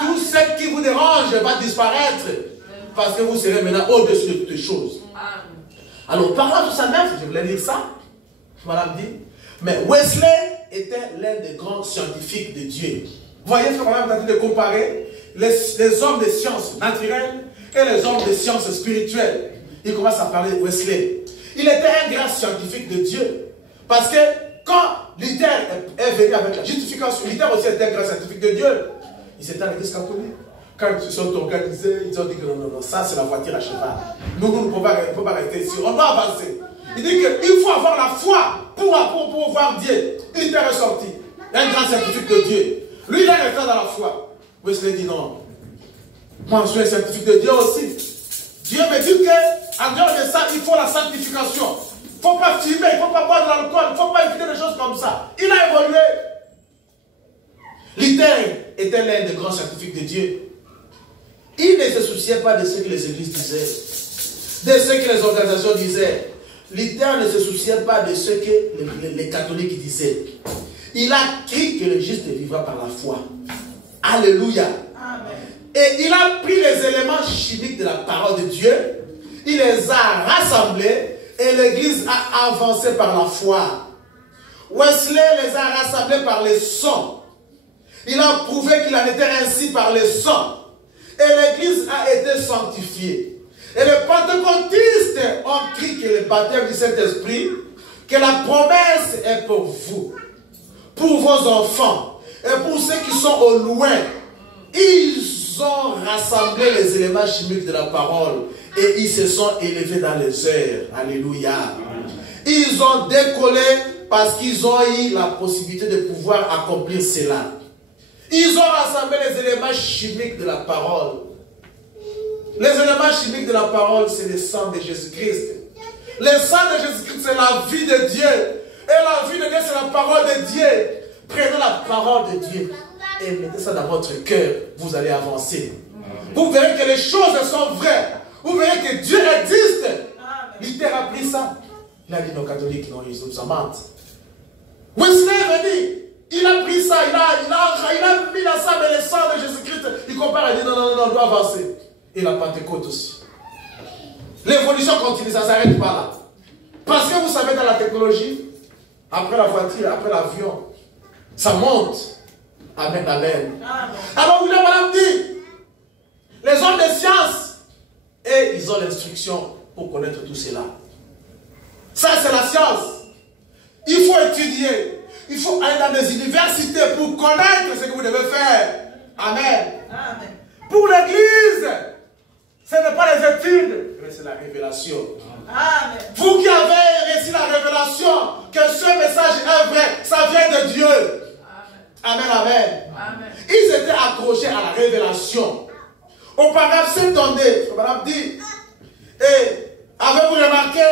Tout ce qui vous dérange va disparaître. Parce que vous serez maintenant au-dessus de toutes les choses. Alors, parlant de 69, je voulais lire ça. Madame dit. Mais Wesley était l'un des grands scientifiques de Dieu. Vous voyez ce qu'on a de comparer les hommes de sciences naturelles et les hommes de sciences spirituelles. Il commence à parler de Wesley. Il était un grand scientifique de Dieu. Parce que quand Luther est venu avec la justification, Luther aussi était un grand scientifique de Dieu. Il s'était à l'église catholique. Quand ils se sont organisés, ils ont dit que non, ça c'est la voiture à cheval. Nous ne pouvons pas rester ici. On doit avancer. Il dit qu'il faut avoir la foi pour voir Dieu. Luther est sorti. Un grand scientifique de Dieu. Lui, il est resté dans la foi. Wesley dit non. Moi, je suis un scientifique de Dieu aussi. Dieu me dit qu'en dehors de ça, il faut la sanctification. Il ne faut pas fumer, il ne faut pas boire de l'alcool, il ne faut pas éviter des choses comme ça. Il a évolué. Luther était l'un des grands scientifiques de Dieu. Il ne se souciait pas de ce que les églises disaient, de ce que les organisations disaient. Luther ne se souciait pas de ce que les catholiques disaient. Il a cru que le juste vivra par la foi. Alléluia. Amen. Et il a pris les éléments chimiques de la parole de Dieu, il les a rassemblés et l'église a avancé par la foi. Wesley les a rassemblés par les sons. Il a prouvé qu'il en était ainsi par les sons. Et l'église a été sanctifiée. Et les pentecôtistes ont cru que le baptême du Saint-Esprit, que la promesse est pour vous, pour vos enfants et pour ceux qui sont au loin. Ils ont rassemblé les éléments chimiques de la parole et ils se sont élevés dans les airs. Alléluia. Ils ont décollé parce qu'ils ont eu la possibilité de pouvoir accomplir cela. Ils ont rassemblé les éléments chimiques de la parole. Les éléments chimiques de la parole, c'est le sang de Jésus-Christ. Le sang de Jésus-Christ, c'est la vie de Dieu. Et la vie de Dieu, c'est la parole de Dieu. Prenez la parole de Dieu et mettez ça dans votre cœur. Vous allez avancer. Vous verrez que les choses sont vraies. Vous verrez que Dieu existe. Luther a pris ça. Il a dit nos catholiques, non, ils nous mentent. Wesley est venu. Il a pris ça. Il a mis dans ça, mais le sang de Jésus-Christ. Il compare et dit non, on doit avancer. Et la Pentecôte aussi. L'évolution continue, ça ne s'arrête pas là. Parce que vous savez, dans la technologie, après la voiture, après l'avion, ça monte. Amen, amen. Alors, William Branham dit, les hommes de science, et ils ont l'instruction pour connaître tout cela. Ça, c'est la science. Il faut étudier. Il faut aller dans des universités pour connaître ce que vous devez faire. Amen. Amen. Pour l'église, ce n'est pas les études, mais c'est la révélation. Amen. Vous qui avez reçu la révélation que ce message est vrai, ça vient de Dieu. Amen, amen. Amen. Ils étaient accrochés à la révélation. Au paragraphe 72, le paragraphe dit, et avez-vous remarqué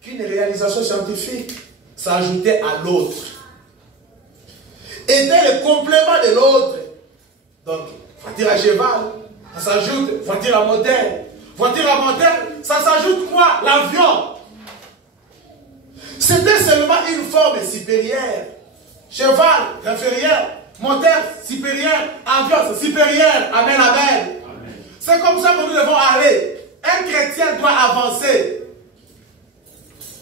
qu'une réalisation scientifique s'ajoutait à l'autre, était le complément de l'autre. Donc, voiture à cheval, ça s'ajoute, voiture à moteur. Voiture à moteur, ça s'ajoute quoi? L'avion. C'était seulement une forme supérieure. Cheval, inférieur. Moteur, supérieur. Avion, supérieur. Amen, amen. C'est comme ça que nous devons aller. Un chrétien doit avancer.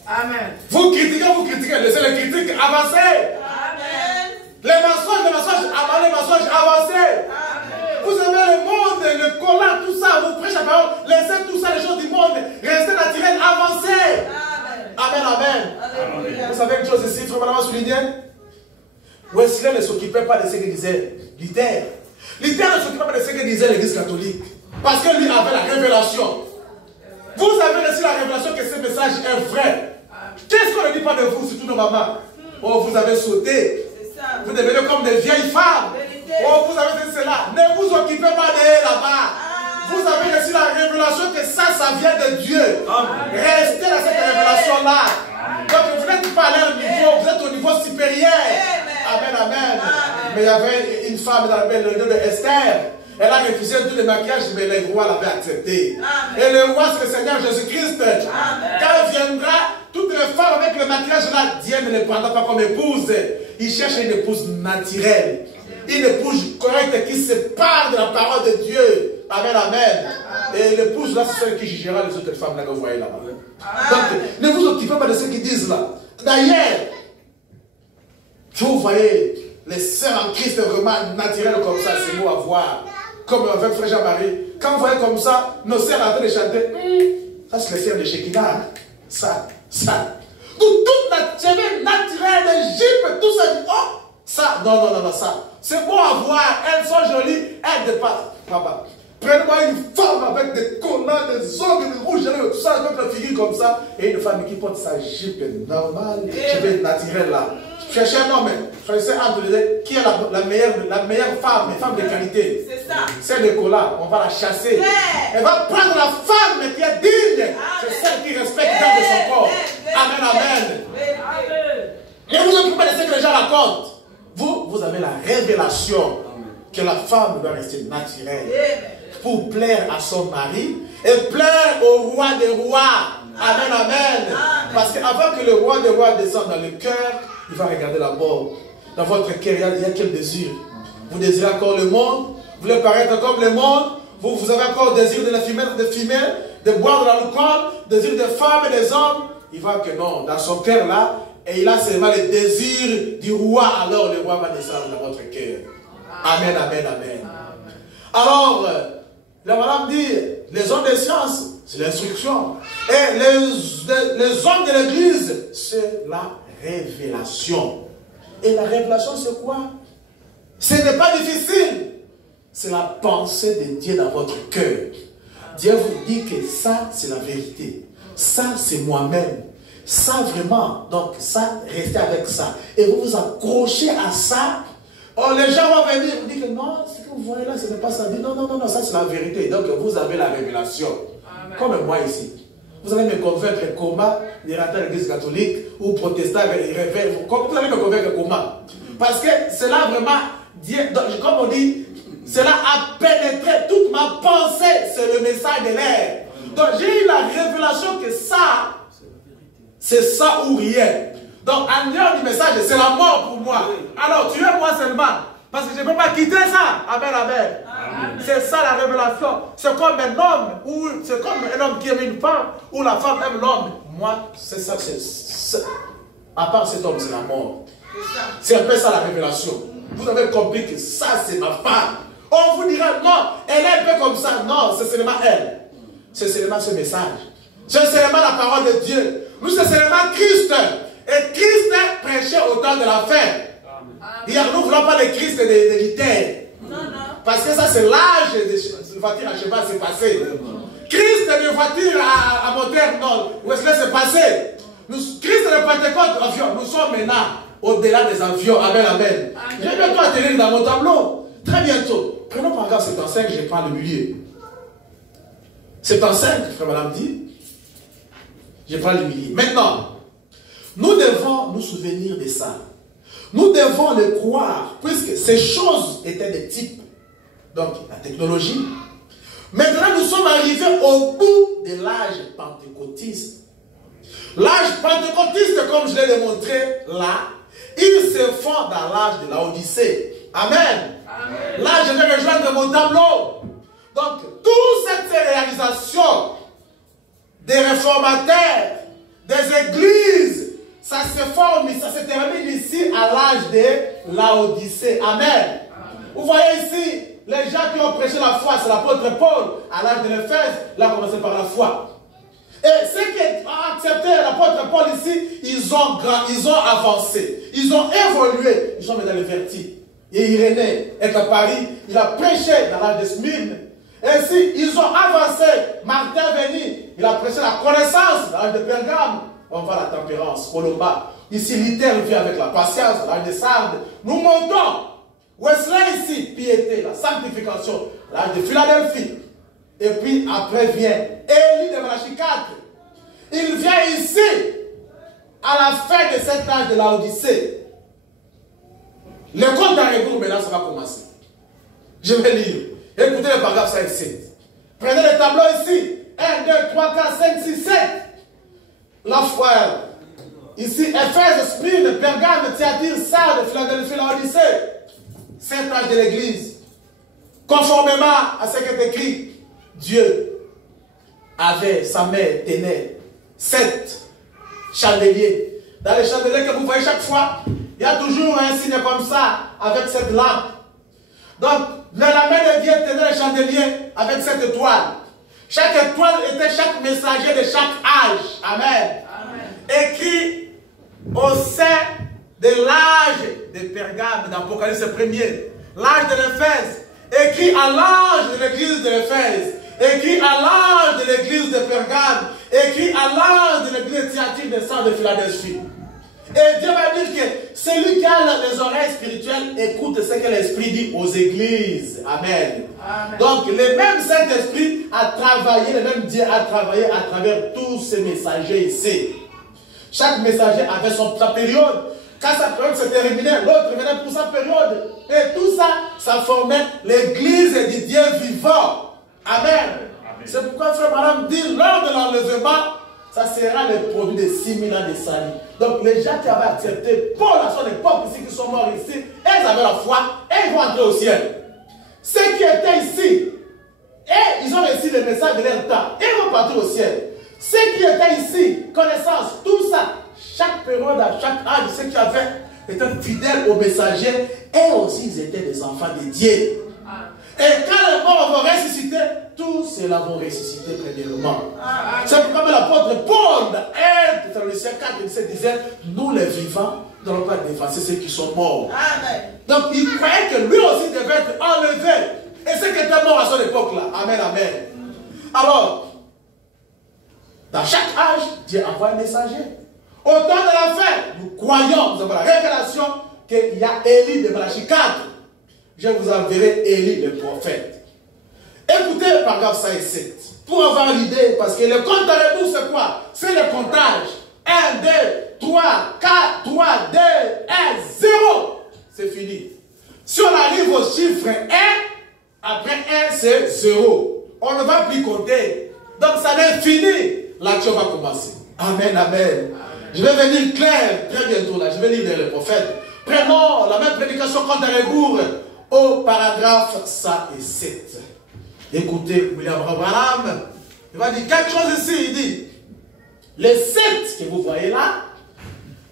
Amen. Vous critiquez, laissez les critiques avancer. Amen. Les mensonges, avancez. Vous avez le monde, le collant, tout ça, vous prêchez la parole, laissez tout ça, les gens du monde, restez naturels, avancez. Amen, amen. Vous savez une chose ici, frère Branham a souligné, Wesley ne s'occupait pas de ce que disait Luther. Luther ne s'occupait pas de ce que disait l'église catholique, parce que lui avait la révélation. Vous avez reçu la révélation que ce message est vrai. Qu'est-ce qu'on ne dit pas de vous, surtout nos mamans? Oh, vous avez sauté. Vous devenez comme des vieilles femmes. Oh, vous avez fait cela. Ne vous occupez pas d'elle là-bas. Vous avez reçu la révélation que ça vient de Dieu. Restez dans cette révélation-là. Donc, vous n'êtes pas à leur niveau, vous êtes au niveau supérieur. Amen, amen. Mais il y avait une femme dans le nom de Esther. Elle a refusé tout le maquillage, mais le roi l'avait accepté. Et le roi, c'est le Seigneur Jésus-Christ. Quand il viendra, toutes les femmes avec le maquillage là, Dieu ne les prendra pas comme épouse. Il cherche une épouse naturelle. Une épouse correcte qui se parle de la parole de Dieu. Amen, amen. Et l'épouse là, c'est celle qui jugera les autres femmes là que vous voyez là-bas. Donc, ne vous occupez pas de ce qu'ils disent là. D'ailleurs, vous voyez, les sœurs en Christ vraiment naturelles comme ça, c'est beau à voir. Comme avec Frère Jean-Marie. Quand vous voyez comme ça, nos sœurs en train de chanter, ça c'est les sœurs de Shekinah. Ça. Toute naturelle, les jupes, tout ça. Oh, ça, non, ça. C'est beau à voir, elles sont jolies, elles dépassent. Papa, prenez-moi une femme avec des collants, des ongles, des rouges, tout ça, avec la figure comme ça, et une femme qui porte sa jupe normale, jupe naturelle là. Cherchez un homme, choisissez entre les deux, qui est la meilleure femme, une femme de qualité. C'est ça. C'est le collant, on va la chasser. Elle va prendre la femme qui est digne. C'est celle qui respecte l'âme de son corps. Amen, amen. Et vous ne pouvez pas laisser que les gens racontent. Vous avez la révélation que la femme doit rester naturelle pour plaire à son mari et plaire au roi des rois. Amen, amen. Parce qu'avant que le roi des rois descende dans le cœur, il va regarder d'abord. Dans votre cœur, il y a quel désir? Vous désirez encore le monde? Vous voulez paraître comme le monde? Vous avez encore désir de la femelle, de boire de l'alcool, désir de femmes et des hommes? Il voit que non, dans son cœur là, et il a seulement le désir du roi, alors le roi va descendre dans votre cœur. Amen, amen, amen. Alors, la madame dit, les hommes des sciences, c'est l'instruction. Et les hommes de l'église, c'est la révélation. Et la révélation, c'est quoi? Ce n'est pas difficile. C'est la pensée de Dieu dans votre cœur. Dieu vous dit que ça, c'est la vérité. Ça, c'est moi-même. Ça, vraiment. Donc, ça, restez avec ça. Et vous vous accrochez à ça. Oh, les gens vont venir vous dire que non, ce que vous voyez là, ce n'est pas ça. Non, ça, c'est la vérité. Donc, vous avez la révélation. Amen. Comme moi ici. Vous allez me convaincre comment les rentrer à l'église catholique ou protestant, vous allez me convaincre comment? Parce que cela vraiment, comme on dit, cela a pénétré toute ma pensée, c'est le message de l'air. Donc j'ai eu la révélation que ça, c'est ça ou rien. Donc en dehors du message, c'est la mort pour moi. Alors tuez-moi seulement, parce que je ne peux pas quitter ça. Amen, amen. C'est ça la révélation. C'est comme un homme, ou c'est comme un homme qui aime une femme, ou la femme aime l'homme. moi, c'est ça, à part cet homme, c'est la mort. C'est un peu ça la révélation. Vous avez compris que ça, c'est ma femme. On vous dira, non, elle est un peu comme ça. Non, c'est seulement elle. C'est seulement ce message. C'est seulement la parole de Dieu. Nous, c'est seulement Christ. Et Christ prêchait au temps de la fin. Hier, nous ne voulons pas le Christ de l'Italie. Parce que ça, c'est l'âge de voiture à cheval, c'est passé. Christ de voiture à moteur, non. Où est-ce que c'est passé? Christ de Pentecôte, avion. Nous sommes maintenant au-delà des avions. Amen, amen. Je vais bientôt atterrir dans mon tableau. Très bientôt. Prenons par exemple 75, je prends le milieu. 75, frère madame dit. Je prends le milieu. Maintenant, nous devons nous souvenir de ça. Nous devons le croire, puisque ces choses étaient des types. Donc, la technologie. Maintenant, nous sommes arrivés au bout de l'âge pentecôtiste. L'âge pentecôtiste, comme je l'ai démontré là, il se fond dans l'âge de la Odyssée. Amen. Là, je vais rejoindre mon tableau. Donc, toute cette réalisation des réformateurs, des églises, ça se forme, ça se termine ici à l'âge de la Odyssée. Amen. Vous voyez ici, les gens qui ont prêché la foi, c'est l'apôtre Paul, à l'âge de l'Éphèse, il a commencé par la foi. Et ceux qui ont accepté l'apôtre Paul ici, ils ont avancé, ils ont évolué, ils sont dans le vertige. Et Irénée est à Paris, il a prêché dans l'âge de Smyrne. Ainsi, ils ont avancé. Martin Veni, il a prêché la connaissance dans l'âge de Pergame. On voit la tempérance, Colomba. Ici, Luther vit avec la patience dans l'âge de Sardes. Nous montons. Wesley ici, piété, la sanctification, l'âge de Philadelphie. Et puis après vient Élie de Malachie 4. Il vient ici, à la fin de cet âge de la Odyssée. Le compte à rebours, maintenant, ça va commencer. Je vais lire. Écoutez le paragraphe 5, 7. Prenez le tableau ici. 1, 2, 3, 4, 5, 6, 7. La foi. Ici, Éphèse, Smyrne, Pergame, Thyatire, Sardes, Philadelphie, la Odyssée. Cet âge de l'Église. Conformément à ce qui est écrit, Dieu avait, sa mère tenait 7 chandeliers. Dans les chandeliers que vous voyez chaque fois, il y a toujours un signe comme ça, avec cette lampe. Donc, la main de Dieu tenait les chandeliers avec cette étoile. Chaque étoile était chaque messager de chaque âge. Amen. Amen. Écrit au sein de l'âge de Pergame, d'Apocalypse 1er. L'âge de l'Éphèse. Écrit à l'âge de l'église de l'Éphèse. Écrit à l'âge de l'église de Pergame. Écrit à l'âge de l'église de Thyatire, de Sardes, de Philadelphie. Et Dieu va dire que celui qui a les oreilles spirituelles écoute ce que l'Esprit dit aux églises. Amen. Amen. Donc, le même Saint-Esprit a travaillé, le même Dieu a travaillé à travers tous ces messagers ici. Chaque messager avait sa période. Quand sa période se terminait, l'autre venait pour sa période. Et tout ça, ça formait l'église du Dieu vivant. Amen. Amen. C'est pourquoi Frère Branham dit, lors de l'enlèvement, ça sera le produit de 6000 ans de salut. Donc les gens qui avaient accepté Paul à son époque, ici, qui sont morts ici, ils avaient la foi et ils vont entrer au ciel. Ceux qui étaient ici, et ils ont reçu le message de leur temps, ils vont partir au ciel. Ceux qui étaient ici, connaissance, tout ça, chaque période, à chaque âge, ceux qui avaient été fidèles aux messagers, et aussi ils étaient des enfants de Dieu. Et quand les morts vont ressusciter, tous ceux-là vont ressusciter premièrement. C'est pourquoi l'apôtre Paul, dans 1 Thessaloniciens 4, 17 disait, nous les vivants ne devons pas défenser ceux qui sont morts. Amen. Donc il croyait que lui aussi devait être enlevé. Et ceux qui étaient morts à son époque-là. Amen, amen. Alors, dans chaque âge, Dieu envoie un messager. Au temps de la fin, nous croyons, nous avons la révélation qu'il y a Élie de Malachie 4. Je vous enverrai Élie le prophète. Écoutez le paragraphe 5 et 7. Pour avoir l'idée, parce que le compte à rebours, c'est quoi? C'est le comptage. 1, 2, 3, 4, 3, 2, 1, 0. C'est fini. Si on arrive au chiffre 1, après 1, c'est 0. On ne va plus compter. Donc ça n'est fini. L'action va commencer. Amen, amen. Je vais venir clair très bientôt là. Je vais lire le prophète. Prenons la même prédication compte à rebours au paragraphe 5 et 7. Écoutez, William Branham, il va dire quelque chose ici, il dit, Les 7 que vous voyez là,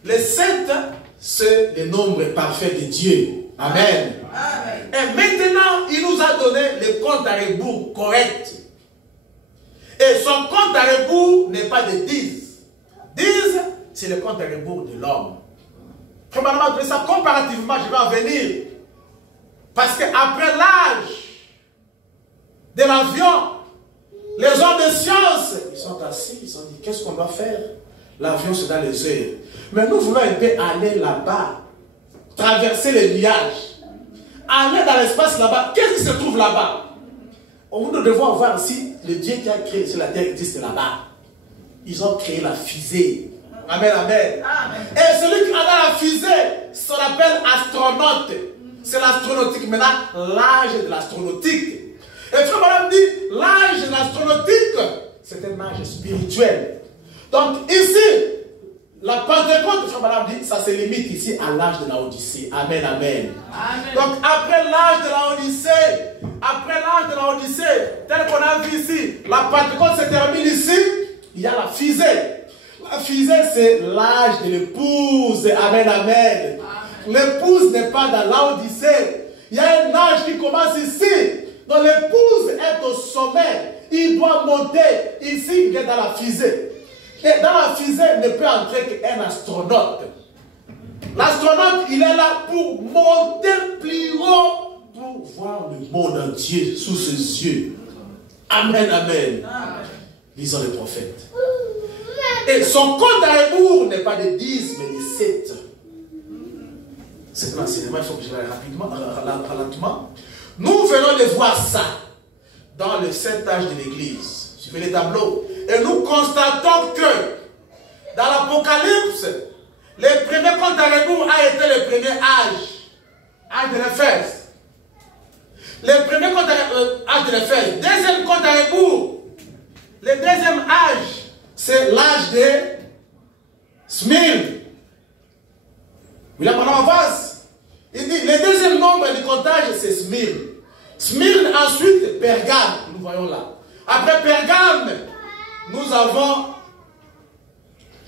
les 7, c'est le nombre parfait de Dieu. Amen. Amen. Et maintenant, il nous a donné le compte à rebours correct. Et son compte à rebours n'est pas de 10. 10, c'est le compte à rebours de l'homme. Premièrement, ça comparativement, je vais en venir. Parce qu'après l'âge de l'avion, les hommes de science, ils sont assis, ils se sont dit, qu'est-ce qu'on va faire? L'avion, c'est dans les airs. Mais nous voulons un peu aller là-bas, traverser les nuages, aller dans l'espace là-bas. Qu'est-ce qui se trouve là-bas? Nous devons voir si le Dieu qui a créé sur la terre existe là-bas. Ils ont créé la fusée. Amen, amen. Amen. Et celui qui a la fusée, ça s'appelle astronaute. C'est l'astronautique. Maintenant, l'âge de l'astronautique. Et frère madame dit, l'âge de l'astronautique, c'est un âge spirituel. Donc ici, la Pentecôte, frère madame dit, ça se limite ici à l'âge de la Odyssée. Amen, amen. Amen. Donc après l'âge de la Odyssée, tel qu'on a vu ici, la Pentecôte se termine ici, il y a la fusée. La fusée, c'est l'âge de l'épouse. Amen, amen. L'épouse n'est pas dans l'Odyssée. Il y a un âge qui commence ici. Donc l'épouse est au sommet. Il doit monter. Ici, il est dans la fusée. Et dans la fusée, ne peut entrer qu'un astronaute. L'astronaute, il est là pour monter plus haut, pour voir le monde entier sous ses yeux. Amen, amen. Lisons les prophètes. Et son compte à rebours n'est pas de 10, mais de 7. C'est un enseignement, il faut que je l'aille rapidement, lentement. Nous venons de voir ça dans le 7 âge de l'Église. Suivez les tableaux. Et nous constatons que dans l'Apocalypse, le premier compte à rebours a été le premier âge de l'Éphèse. Le premier compte âge de l'Éphèse. Deuxième compte à rebours, le deuxième âge, c'est l'âge de Smyrne. Il a pendant en face. Il dit, le deuxième nombre du comptage, c'est Smyrne. Smyrne, ensuite, Pergame. Nous voyons là. Après Pergame, nous avons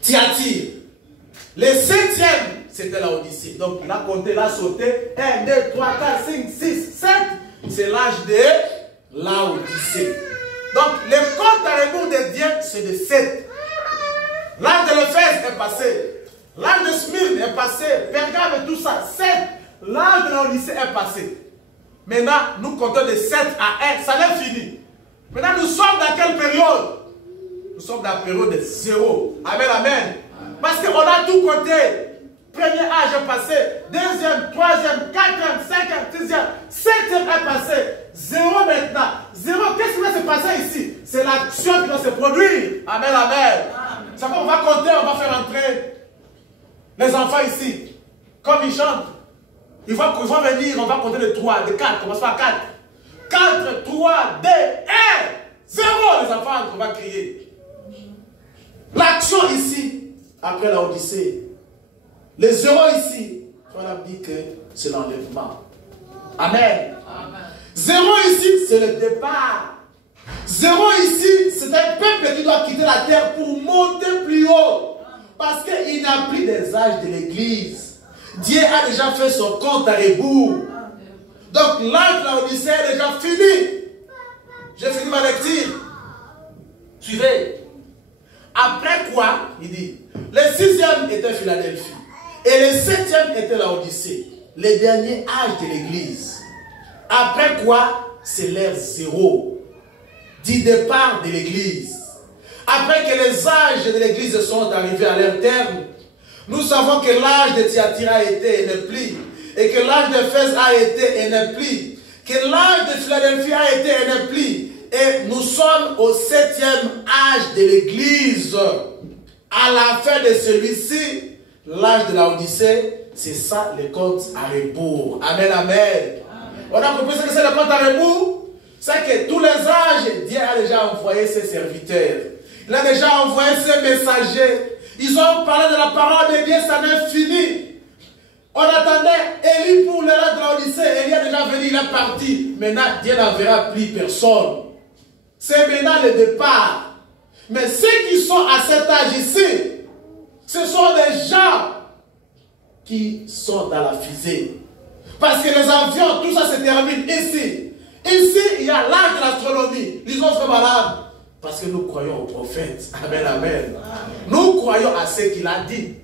Thyatire. Le 7e, c'était la Odyssée. Donc, il a compté, il a sauté. 1, 2, 3, 4, 5, 6, 7. C'est l'âge de la Odyssée. Donc, le compte à rebours de Dieu, c'est de 7. L'âge de l'Éphèse est passé. L'âge de Smyrne est passé. Pergame et tout ça, 7. L'âge de l'Odyssée est passé. Maintenant, nous comptons de 7 à 1. Ça n'est fini. Maintenant, nous sommes dans quelle période? Nous sommes dans la période de 0. Amen, amen. Parce qu'on a tout compté. Premier âge est passé. Deuxième, troisième, quatrième, cinquième, sixième, septième est passé. 0 maintenant. 0, qu'est-ce qui va se passer ici? C'est l'action qui va se produire. Amen, amen. Ça va, on va compter, on va faire entrer les enfants ici. Comme ils chantent. Ils vont venir, on va compter de 3, de 4. Commence par 4. 4, 3, 2, 1. 0, les enfants entrent, on va crier. L'action ici, après la Odyssée. Les 0 ici, on a dit que c'est l'enlèvement. Amen. Amen. 0 ici, c'est le départ. 0 ici, c'est un peuple qui doit quitter la terre pour monter plus haut. Parce qu'il n'y a plus des âges de l'Église. Dieu a déjà fait son compte à rebours. Donc l'âge de la Odyssée est déjà fini. J'ai fini ma lecture. Suivez. Après quoi, il dit, le 6e était Philadelphie. Et le 7e était la Odyssée. Le dernier âge de l'Église. Après quoi, c'est l'ère 0. Du départ de l'Église. Après que les âges de l'Église sont arrivés à leur terme, nous savons que l'âge de Thyatire a été et n'est plus. Et que l'âge d'Éphèse a été et n'est plus. Que l'âge de Philadelphie a été et n'est plus. Et nous sommes au 7e âge de l'Église. À la fin de celui-ci, l'âge de la Odyssée, c'est ça le compte à rebours. Amen, amen. On a compris ce que c'est le compte à rebours. C'est que tous les âges, Dieu a déjà envoyé ses serviteurs. Il a déjà envoyé ses messagers. Ils ont parlé de la parole de Dieu, ça n'est fini. On attendait Élie pour l'ère de l'Odyssée. Élie est déjà venu, il est parti. Maintenant, Dieu n'enverra plus personne. C'est maintenant le départ. Mais ceux qui sont à cet âge ici, ce sont des gens qui sont dans la fusée. Parce que les avions, tout ça se termine ici. Ici, il y a l'art de l'astronomie. Lisons ce malade. Parce que nous croyons au prophète. Amen, amen. Nous croyons à ce qu'il a dit.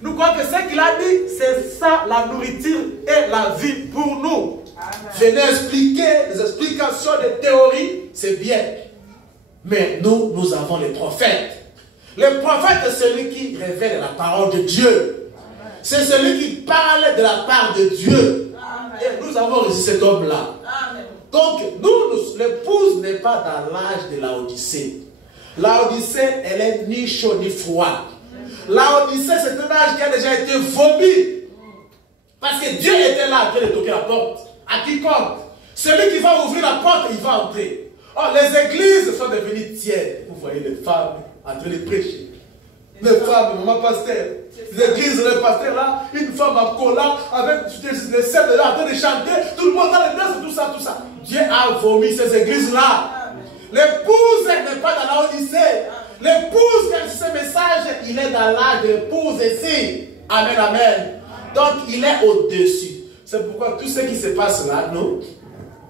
Nous croyons que ce qu'il a dit, c'est ça la nourriture et la vie pour nous. Venez expliquer des explications, des théories, c'est bien. Mais nous avons les prophètes. Le prophète, c'est celui qui révèle la parole de Dieu. C'est celui qui parle de la part de Dieu. Et nous avons reçu cet homme-là. Donc, l'épouse n'est pas dans l'âge de la Odyssée. La Odyssée, elle est ni chaud ni froid. La Odyssée, c'est un âge qui a déjà été vomi. Parce que Dieu était là en train de toquer la porte. À quiconque. Celui qui va ouvrir la porte, il va entrer. Oh, les églises sont devenues tièdes. Vous voyez les femmes en train de prêcher. Les femmes, maman pasteur. Les églises, les pasteurs là, une femme en collant avec les scènes là en train de chanter. Tout le monde dans les danses, tout ça, tout ça. Dieu a vomi ces églises-là. L'épouse n'est pas dans la Odyssée. L'épouse qui a ce message, il est dans l'âge de l'épouse ici. Amen, amen. Donc, il est au-dessus. C'est pourquoi tout ce qui se passe là, nous,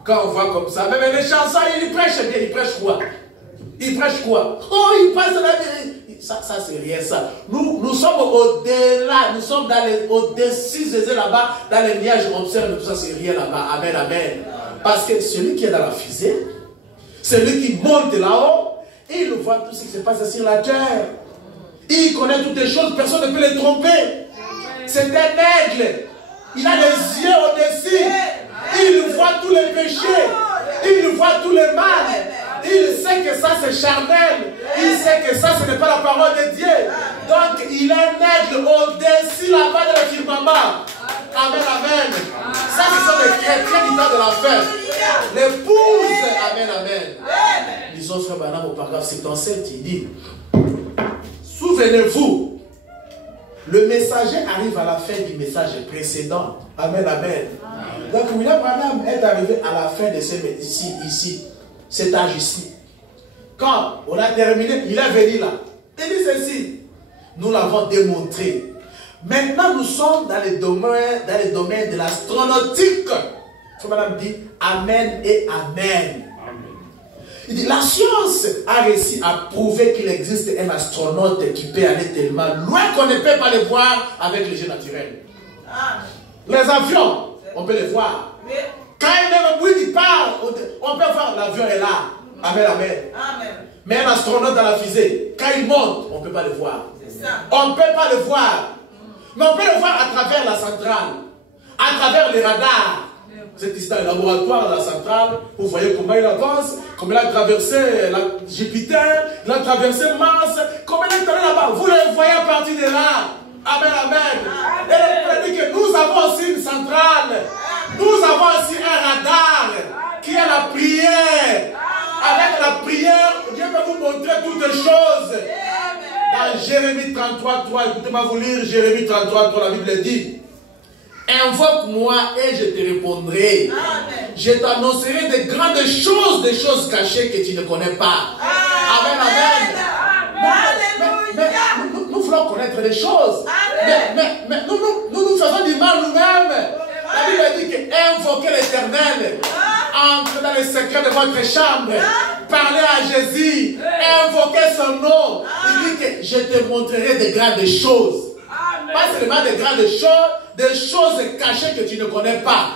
quand on voit comme ça, même les chansons, ils prêchent bien, ils prêchent quoi? Ils prêchent quoi? Oh, ils passent la vie. Ça c'est rien ça. Nous sommes au-delà, nous sommes au-dessus de là-bas, dans les nuages, on observe tout ça, c'est rien là-bas. Amen, amen. Parce que celui qui est dans la fusée, celui qui monte là-haut, il voit tout ce qui se passe sur la terre. Il connaît toutes les choses, personne ne peut les tromper. C'est un aigle. Il a les yeux au-dessus. Il voit tous les péchés. Il voit tous les mal. Il sait que ça c'est charnel. Il sait que ça ce n'est pas la parole de Dieu. Donc il est un aigle au-dessus là-bas de la firmament. Amen, amen. Ça ce sont les chrétiens du temps de la fête. L'épouse. Amen, amen. Lisons frère Branham au paragraphe 77, il dit: souvenez-vous, le messager arrive à la fin du message précédent. Amen, amen. Donc William Branham est arrivé à la fin de ce ici, cet âge ici. Quand on a terminé, il est venu là. Il dit ceci: nous l'avons démontré. Maintenant, nous sommes dans les domaines de l'astronautique. Madame dit Amen et Amen. Il dit la science a réussi à prouver qu'il existe un astronaute qui peut aller tellement loin qu'on ne peut pas le voir avec les yeux naturels. Les avions, on peut les voir. Quand il parle, on peut voir l'avion est là. Amen, amen. Mais un astronaute dans la fusée, quand il monte, on ne peut pas le voir. On ne peut pas le voir. Mais on peut le voir à travers la centrale, à travers les radars. C'est ici dans le laboratoire, la centrale, vous voyez comment il avance, comment il a traversé Jupiter, il a traversé Mars, comment il est allé là-bas. Vous le voyez à partir de là. Amen, amen. Et il dit que nous avons aussi une centrale, nous avons aussi un radar qui est la prière. Avec la prière, Dieu peut vous montrer toutes les choses. Dans Jérémie 33, 3, écoutez-moi vous lire Jérémie 33, 3, la Bible dit: invoque-moi et je te répondrai. Amen. Je t'annoncerai de grandes choses, des choses cachées que tu ne connais pas. Amen, amen. Mais nous voulons connaître les choses. Mais nous faisons du mal nous-mêmes. La Bible dit que invoquez l'Éternel. Entrez dans les secrets de votre chambre. Parlez à Jésus. Invoquez son nom. Il dit que je te montrerai de grandes choses. Pas seulement des grandes choses, des choses cachées que tu ne connais pas.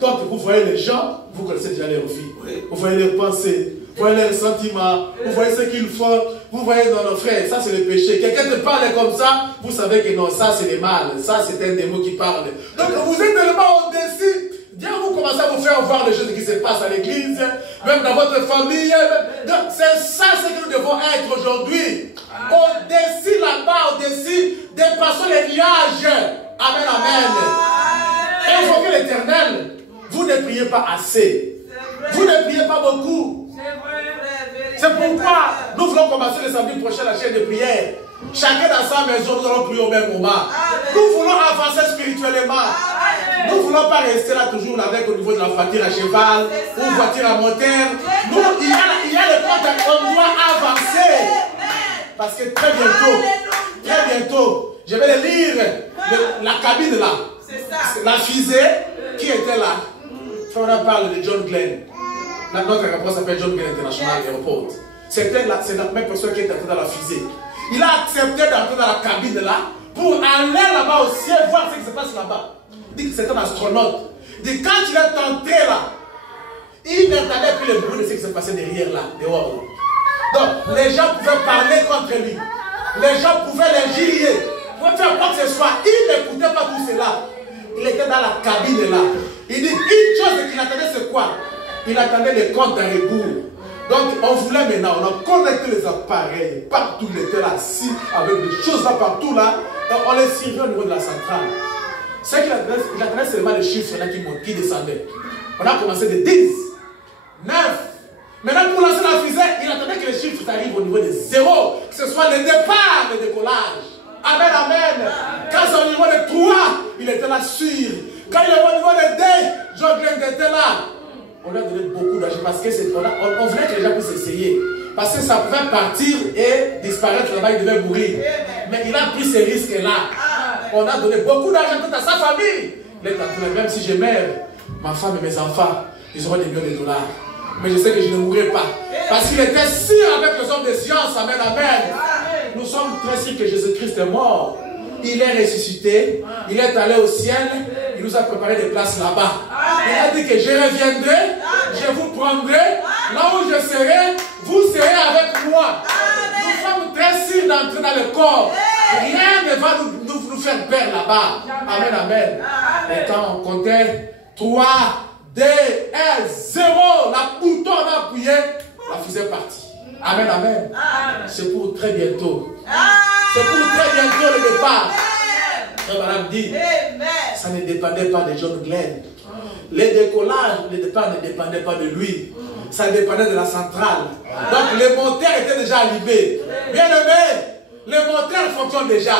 Donc vous voyez les gens, vous connaissez déjà les refus. Vous voyez leurs pensées, vous voyez leurs sentiments, vous voyez ce qu'ils font, vous voyez dans nos frères, ça c'est le péché. Quelqu'un te parle comme ça, vous savez que non, ça c'est le mal, ça c'est un démon qui parle. Donc vous êtes tellement au-dessus. Dieu vous commencez à vous faire voir les choses qui se passent à l'église, même dans votre famille. C'est ça ce que nous devons être aujourd'hui. Au-dessus là-bas, au-dessus, dépassons les nuages. Amen, amen. Invoquez l'Éternel. Vous ne priez pas assez. Vous ne priez pas beaucoup. C'est pourquoi nous voulons commencer le samedi prochain la chaîne de prière. Chacun dans sa maison, nous allons prier au même moment. Nous voulons avancer spirituellement. Nous ne voulons pas rester là toujours avec au niveau de la voiture à cheval ou voiture à moteur. Il y a le temps qu'on doit avancer. Parce que très bientôt, je vais le lire, la cabine là. C'est ça. La fusée qui était là. On parle de John Glenn. Notre aéroport s'appelle John Glenn International Airport. C'était la même personne qui était entrée dans la fusée. Il a accepté d'entrer dans la cabine là pour aller là-bas au ciel, voir ce qui se passe là-bas. Il dit que c'est un astronaute. Il dit quand il est entré là, il n'entendait plus le bruit de ce qui se passait derrière là, dehors. Donc les gens pouvaient parler contre lui. Les gens pouvaient l'injurier. Pouvaient faire quoi que ce soit. Il n'écoutait pas tout cela. Il était dans la cabine là. Il dit une chose qu'il attendait, c'est quoi? Il attendait les comptes à rebours. Donc on voulait maintenant, on a connecté les appareils. Partout il était là, assis avec des choses là partout là. Donc on les servait au niveau de la centrale. Ce qu'il attendait seulement les chiffres là qui descendaient. On a commencé de 10, 9. Maintenant pour lancer la fusée, il attendait que les chiffres arrivent au niveau de 0. Que ce soit le départ, le décollage. Amen, amen. Quand c'est au niveau de 3, il était là sûr. Quand il est au niveau de 2, John Glenn était là. On lui a donné beaucoup d'argent parce que on voulait que les gens puissent essayer. Parce que ça pouvait partir et disparaître là-bas, il devait mourir. Mais il a pris ces risques-là. On a donné beaucoup d'argent à sa famille. Même si je meurs, ma femme et mes enfants, ils auront des millions de dollars. Mais je sais que je ne mourrai pas. Parce qu'il était sûr avec les hommes de science. Amen, amen. Nous sommes très sûrs que Jésus-Christ est mort. Il est ressuscité. Il est allé au ciel. Il nous a préparé des places là-bas. Il a dit que je reviendrai. Je vous prendrai. Là où je serai, vous serez avec moi. Nous sommes très sûrs d'entrer dans le corps. Rien ne va nous faire peur là-bas. Amen, amen. Et quand on comptait 3, 2, 1, 0, la bouton on a appuyé, la fusée est partie. Amen, amen. C'est pour très bientôt. C'est pour très bientôt le départ. Et madame dit, ça ne dépendait pas de John Glenn. Le décollage, le départ ne dépendait pas de lui. Ça dépendait de la centrale. Donc le moteur était déjà allumé. Bien aimé, le moteur fonctionne déjà.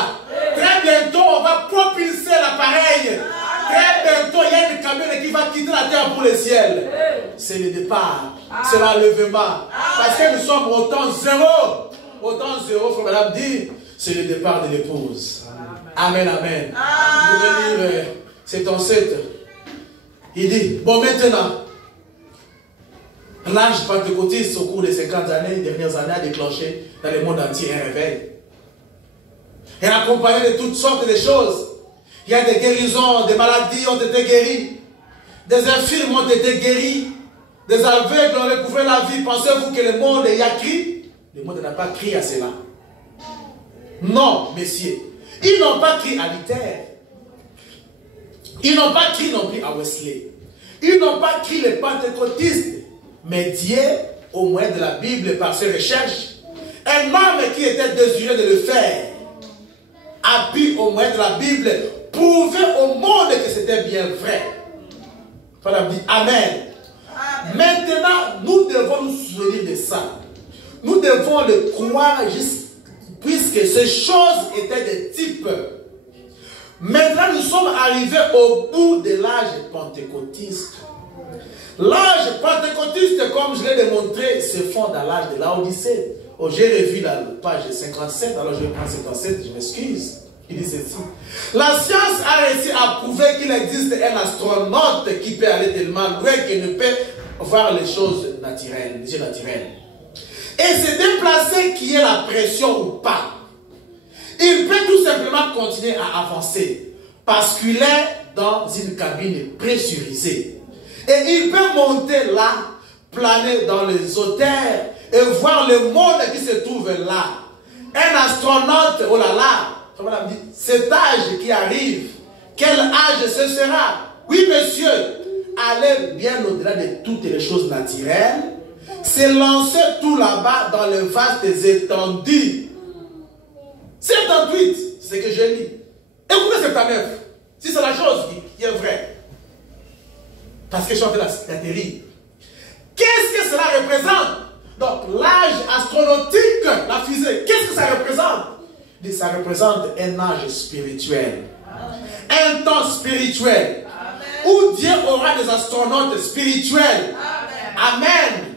Très bientôt, on va propulser l'appareil. Très bientôt, il y a une camion qui va quitter la terre pour le ciel. C'est le départ. C'est l'enlèvement. Parce que nous sommes au temps zéro. Au temps zéro, frère madame dit, c'est le départ de l'épouse. Amen, amen. Vous pouvez lire, c'est ton 7. Il dit, bon maintenant, l'âge pentecôtiste au cours des 50 années, dernières années, a déclenché dans le monde entier un réveil. Et accompagné de toutes sortes de choses. Il y a des guérisons, des maladies ont été guéries. Des infirmes ont été guéris. Des aveugles ont recouvré la vie. Pensez-vous que le monde y a crié? Le monde n'a pas crié à cela. Non, messieurs. Ils n'ont pas crié à Luther. Ils n'ont pas crié non plus à Wesley. Ils n'ont pas crié les pentecôtistes. Mais Dieu, au moyen de la Bible, par ses recherches, un homme qui était désireux de le faire, a pu, au moyen de la Bible, prouver au monde que c'était bien vrai. Voilà, dit Amen. Maintenant, nous devons nous souvenir de ça. Nous devons le croire puisque ces choses étaient des types. Maintenant, nous sommes arrivés au bout de l'âge pentecôtiste. L'âge pentecôtiste, comme je l'ai démontré, se fonde dans l'âge de l'Odyssée. Oh, j'ai revu la page 57, alors je vais prendre 57, je m'excuse. Il dit ceci. La science a réussi à prouver qu'il existe un astronaute qui peut aller tellement loin qu'il ne peut voir les choses naturelles, les yeux naturels. Et se déplacer qu'il y ait la pression ou pas. Il peut tout simplement continuer à avancer parce qu'il est dans une cabine pressurisée. Et il peut monter là, planer dans les hauteurs et voir le monde qui se trouve là. Un astronaute, oh là là, cet âge qui arrive, quel âge ce sera? Oui, monsieur, aller bien au-delà de toutes les choses naturelles, c'est lancer tout là-bas dans les vastes étendues. 78, c'est ce que je lis. Écoutez 79, si c'est la chose qui est vraie. Parce que je suis en train d'atterrir. Qu'est-ce que cela représente? Donc, l'âge astronautique, la fusée, qu'est-ce que ça représente? Ça représente un âge spirituel. Un temps spirituel. Où Dieu aura des astronautes spirituels. Amen.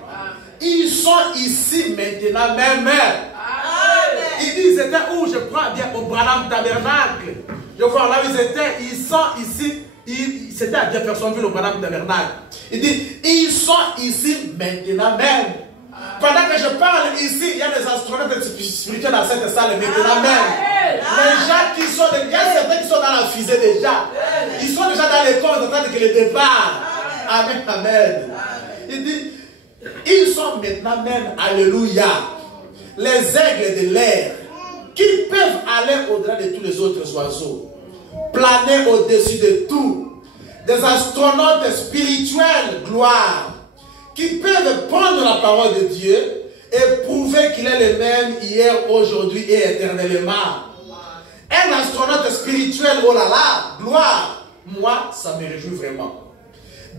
Ils sont ici maintenant même. ils étaient où? Je prends bien au Branham Tabernacle. Je vois là où ils étaient, ils sont ici. C'était à Jeffersonville au Branham Tabernacle. Il dit, ils sont ici maintenant même. Pendant que je parle ici, il y a des astronautes spirituels dans cette salle maintenant même. Les gens qui sont, il y a certains qui sont dans la fusée déjà. Ils sont déjà dans l'école en train de le départ. Amen, amen. Il dit, ils sont maintenant même, alléluia, les aigles de l'air qui peuvent aller au-delà de tous les autres oiseaux, planer au-dessus de tout, des astronautes spirituels, gloire, qui peuvent prendre la parole de Dieu et prouver qu'il est le même hier, aujourd'hui et éternellement. Un astronaute spirituel, oh là là, gloire, moi, ça me réjouit vraiment.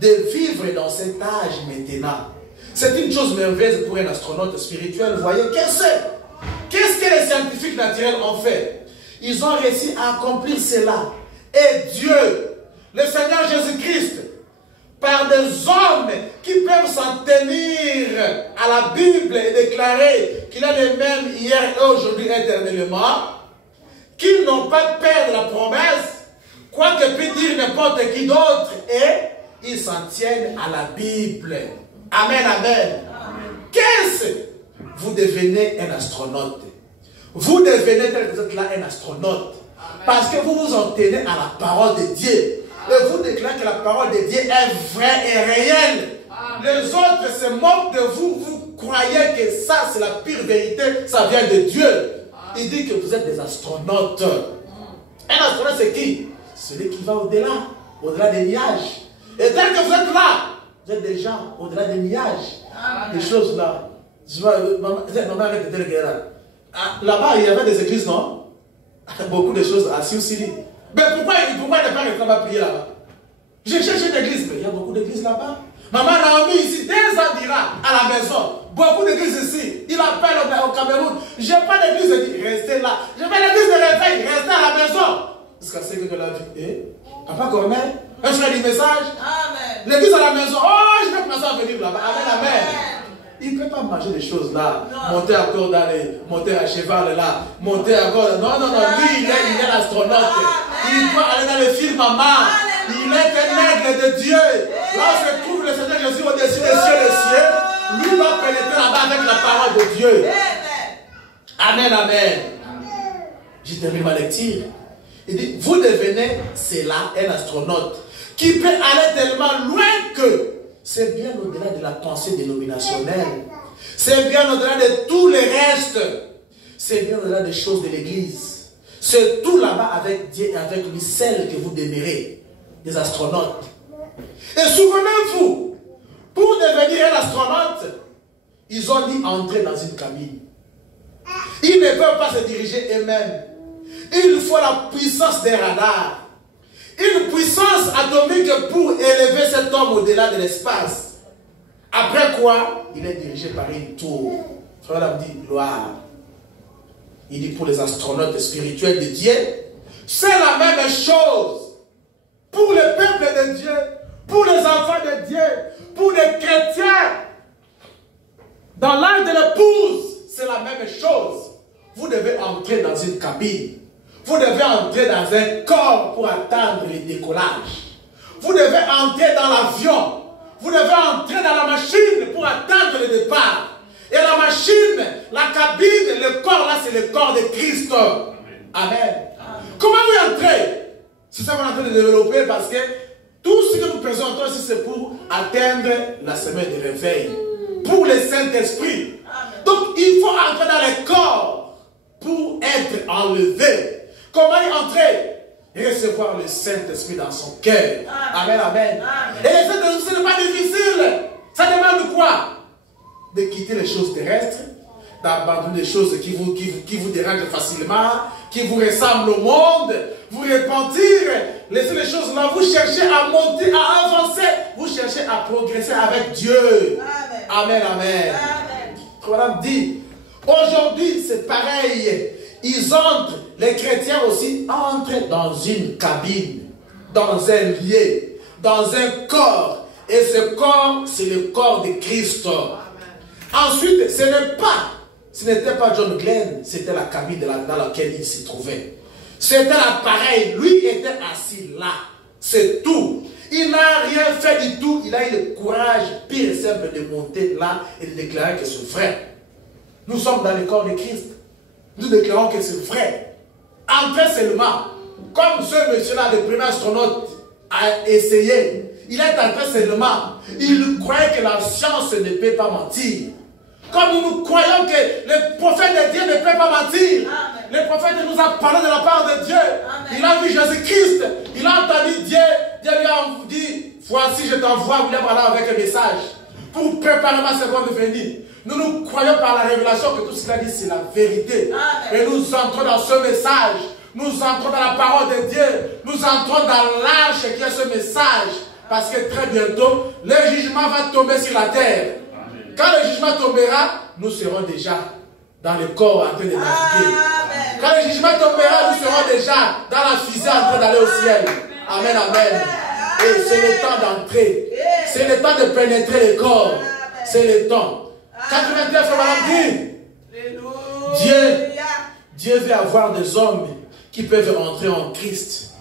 De vivre dans cet âge maintenant. C'est une chose merveilleuse pour un astronaute spirituel. Vous voyez, qu'est-ce que les scientifiques naturels ont fait? Ils ont réussi à accomplir cela. Et Dieu, le Seigneur Jésus-Christ, par des hommes qui peuvent s'en tenir à la Bible et déclarer qu'il est le même hier et aujourd'hui éternellement, qu'ils n'ont pas peur de la promesse, quoi que puisse dire n'importe qui d'autre, et ils s'en tiennent à la Bible. Amen, amen. Qu'est-ce que vous devenez un astronaute? Vous devenez tel que vous êtes là un astronaute. Parce que vous vous en tenez à la parole de Dieu. Et vous déclarez que la parole de Dieu est vraie et réelle. Les autres se moquent de vous. Vous croyez que ça, c'est la pire vérité. Ça vient de Dieu. Il dit que vous êtes des astronautes. Un astronaute, c'est qui? Celui qui va au-delà. Au-delà des nuages. Et tel que vous êtes là, vous êtes des gens au-delà des nuages. Des choses là. Je vois, maman arrête de dire là. Là-bas, il y avait des églises, non? Beaucoup de choses à Sioux City. Mais pourquoi ne pas rester là-bas prier là-bas? J'ai cherché une église, mais il y a beaucoup d'églises là-bas. Maman Naomi ici, dès Zadira, à la maison. Beaucoup d'églises ici. Il appelle au Cameroun. J'ai pas d'église, il dit, restez là. J'ai pas d'église de réveil, restez à la maison. Jusqu'à ce que la vie. Papa Corneille, un frère du message. L'église à la maison. Oh, je vais commencer à venir là-bas. Amen, amen. Il ne peut pas manger des choses là, monter encore dans les, monter à cheval là, monter encore. Non, non, non, lui, il est l'astronaute. Il doit aller dans le film maman. Il est un aigle de Dieu. Là se trouve le Seigneur Jésus au-dessus des cieux et des cieux. Lui va pénétrer là-bas avec la parole de Dieu. Amen, amen. J'ai terminé ma lecture. Il dit, vous devenez, c'est là, un astronaute qui peut aller tellement loin que c'est bien au-delà de la pensée dénominationnelle. C'est bien au-delà de tous les restes. C'est bien au-delà des choses de l'église. C'est tout là-bas avec Dieu et avec lui, celle que vous demeurez, des astronautes. Et souvenez-vous, pour devenir un astronaute, ils ont dit entrer dans une cabine. Ils ne peuvent pas se diriger eux-mêmes. Il faut la puissance des radars. Une puissance atomique pour élever cet homme au-delà de l'espace. Après quoi, il est dirigé par une tour. Frère dit gloire. Il dit pour les astronautes spirituels de Dieu, c'est la même chose. Pour le peuple de Dieu, pour les enfants de Dieu, pour les chrétiens. Dans l'âge de l'épouse, c'est la même chose. Vous devez entrer dans une cabine. Vous devez entrer dans un corps pour attendre le décollage. Vous devez entrer dans l'avion. Vous devez entrer dans la machine pour attendre le départ. Et la machine, la cabine, le corps là, c'est le corps de Christ. Amen. Comment vous entrez? C'est ça qu'on est en train de développer parce que tout ce que nous présentons ici, c'est pour atteindre la semaine de réveil. Pour le Saint-Esprit. Donc, il faut entrer dans le corps pour être enlevé. Comment y entrer? Recevoir le Saint-Esprit dans son cœur. Amen, amen. Et le Saint-Esprit, ce n'est pas difficile. Ça demande quoi? De quitter les choses terrestres, d'abandonner les choses qui vous dérangent facilement, qui vous ressemblent au monde, vous repentir, laissez les choses là, vous cherchez à monter, à avancer, vous cherchez à progresser avec Dieu. Amen, amen. Voilà, dit, aujourd'hui c'est pareil. Ils entrent, les chrétiens aussi entrent dans une cabine, dans un lieu, dans un corps. Et ce corps, c'est le corps de Christ. Ensuite, ce n'est pas Ce n'était pas John Glenn, c'était la cabine dans laquelle il se trouvait. C'était l'appareil, lui était assis là. C'est tout. Il n'a rien fait du tout. Il a eu le courage pire et simple de monter là et de déclarer que c'est vrai. Nous sommes dans le corps de Christ. Nous déclarons que c'est vrai. Entrer seulement, comme ce monsieur-là, le premier astronaute, a essayé. Il est entré seulement. Il croyait que la science ne peut pas mentir. Comme nous croyons que le prophète de Dieu ne peut pas mentir. Amen. Le prophète nous a parlé de la part de Dieu. Amen. Il a vu Jésus-Christ. Il a entendu Dieu. Dieu lui a dit, voici je t'envoie William Branham avec un message pour préparer ma seconde venue. Nous croyons par la révélation que tout ce qu'il a dit c'est la vérité. Amen. Et nous entrons dans ce message. Nous entrons dans la parole de Dieu. Nous entrons dans l'arche qui est ce message. Parce que très bientôt, le jugement va tomber sur la terre. Amen. Quand le jugement tombera, nous serons déjà dans le corps en train de naviguer. Quand le jugement tombera, nous serons déjà dans la fusée en train d'aller au ciel. Amen, amen. Et c'est le temps d'entrer. C'est le temps de pénétrer le corps. C'est le temps. 89, madame dit, Dieu veut avoir des hommes qui peuvent entrer en Christ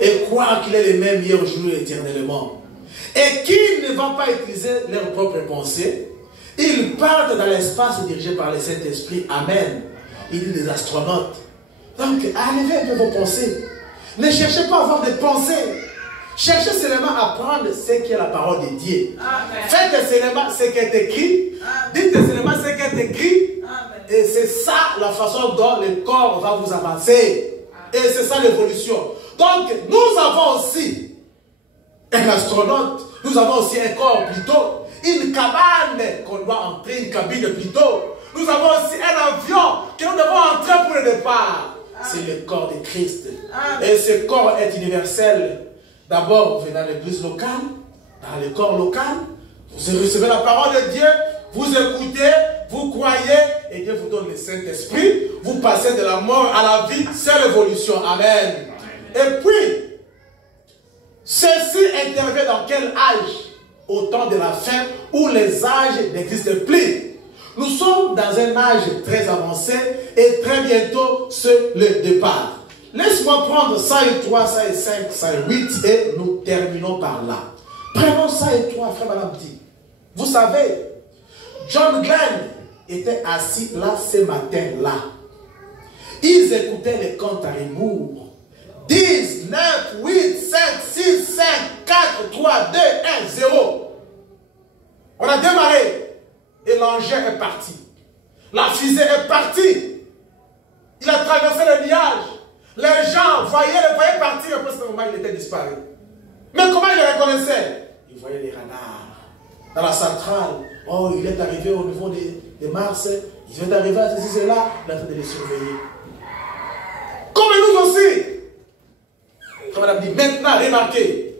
et croire qu'il est le même hier, aujourd'hui, éternellement. Et qui ne vont pas utiliser leurs propres pensées. Ils partent dans l'espace dirigé par le Saint-Esprit. Amen. Il dit des astronautes. Donc, enlevez un peu vos pensées. Ne cherchez pas à avoir des pensées. Cherchez seulement à prendre ce qui est la parole de Dieu. Amen. Faites seulement ce qui est écrit. Amen. Dites seulement ce qui est écrit. Amen. Et c'est ça la façon dont le corps va vous avancer. Amen. Et c'est ça l'évolution. Donc, nous avons aussi un astronaute. Nous avons aussi un corps plutôt. Une cabane qu'on doit entrer, une cabine plutôt. Nous avons aussi un avion que nous devons entrer pour le départ. C'est le corps de Christ. Amen. Et ce corps est universel. D'abord, vous venez dans l'église locale, dans le corps local, vous recevez la parole de Dieu, vous écoutez, vous croyez, et Dieu vous donne le Saint-Esprit, vous passez de la mort à la vie, c'est l'évolution. Amen. Et puis, ceci intervient dans quel âge? Au temps de la fin, où les âges n'existent plus. Nous sommes dans un âge très avancé, et très bientôt, c'est le départ. Laisse-moi prendre 103, 105, 108 et nous terminons par là. Prenons 103, frère Madame dit. Vous savez, John Glenn était assis là ce matin-là. Ils écoutaient les comptes à rebours. 10, 9, 8, 5, 6, 5, 4, 3, 2, 1, 0. On a démarré et l'engin est parti. La fusée est partie. Il a traversé le nuage. Les gens voyaient partir, et à ce moment il était disparu. Mais comment ils le reconnaissaient? Ils voyaient les radars. Dans la centrale, oh, il est arrivé au niveau de Mars, il est arrivé à ceci, cela, il est en train de les surveiller. Comme nous aussi. Comme on a dit, maintenant, remarquez.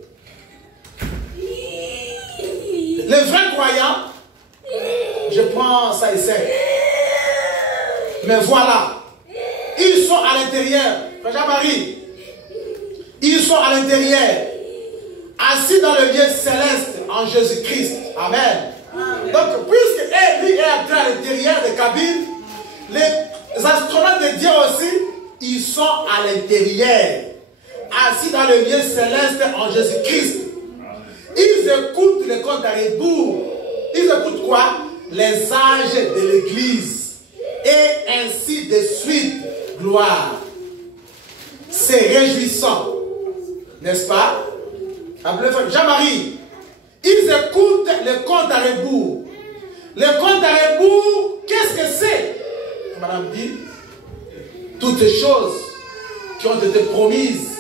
Les vrais croyants, je prends ça et ça. Mais voilà, ils sont à l'intérieur. Jean-Marie, ils sont à l'intérieur, assis dans le lieu céleste en Jésus-Christ. Amen. Amen. Donc, puisque lui est entré à l'intérieur des cabines, les astronautes de Dieu aussi, ils sont à l'intérieur, assis dans le lieu céleste en Jésus-Christ. Ils écoutent le compte à rebours. Ils écoutent quoi? Les âges de l'Église. Et ainsi de suite. Gloire. C'est réjouissant. N'est-ce pas? Jean-Marie, ils écoutent le compte à rebours. Le compte à rebours, qu'est-ce que c'est? Madame dit, toutes les choses qui ont été promises,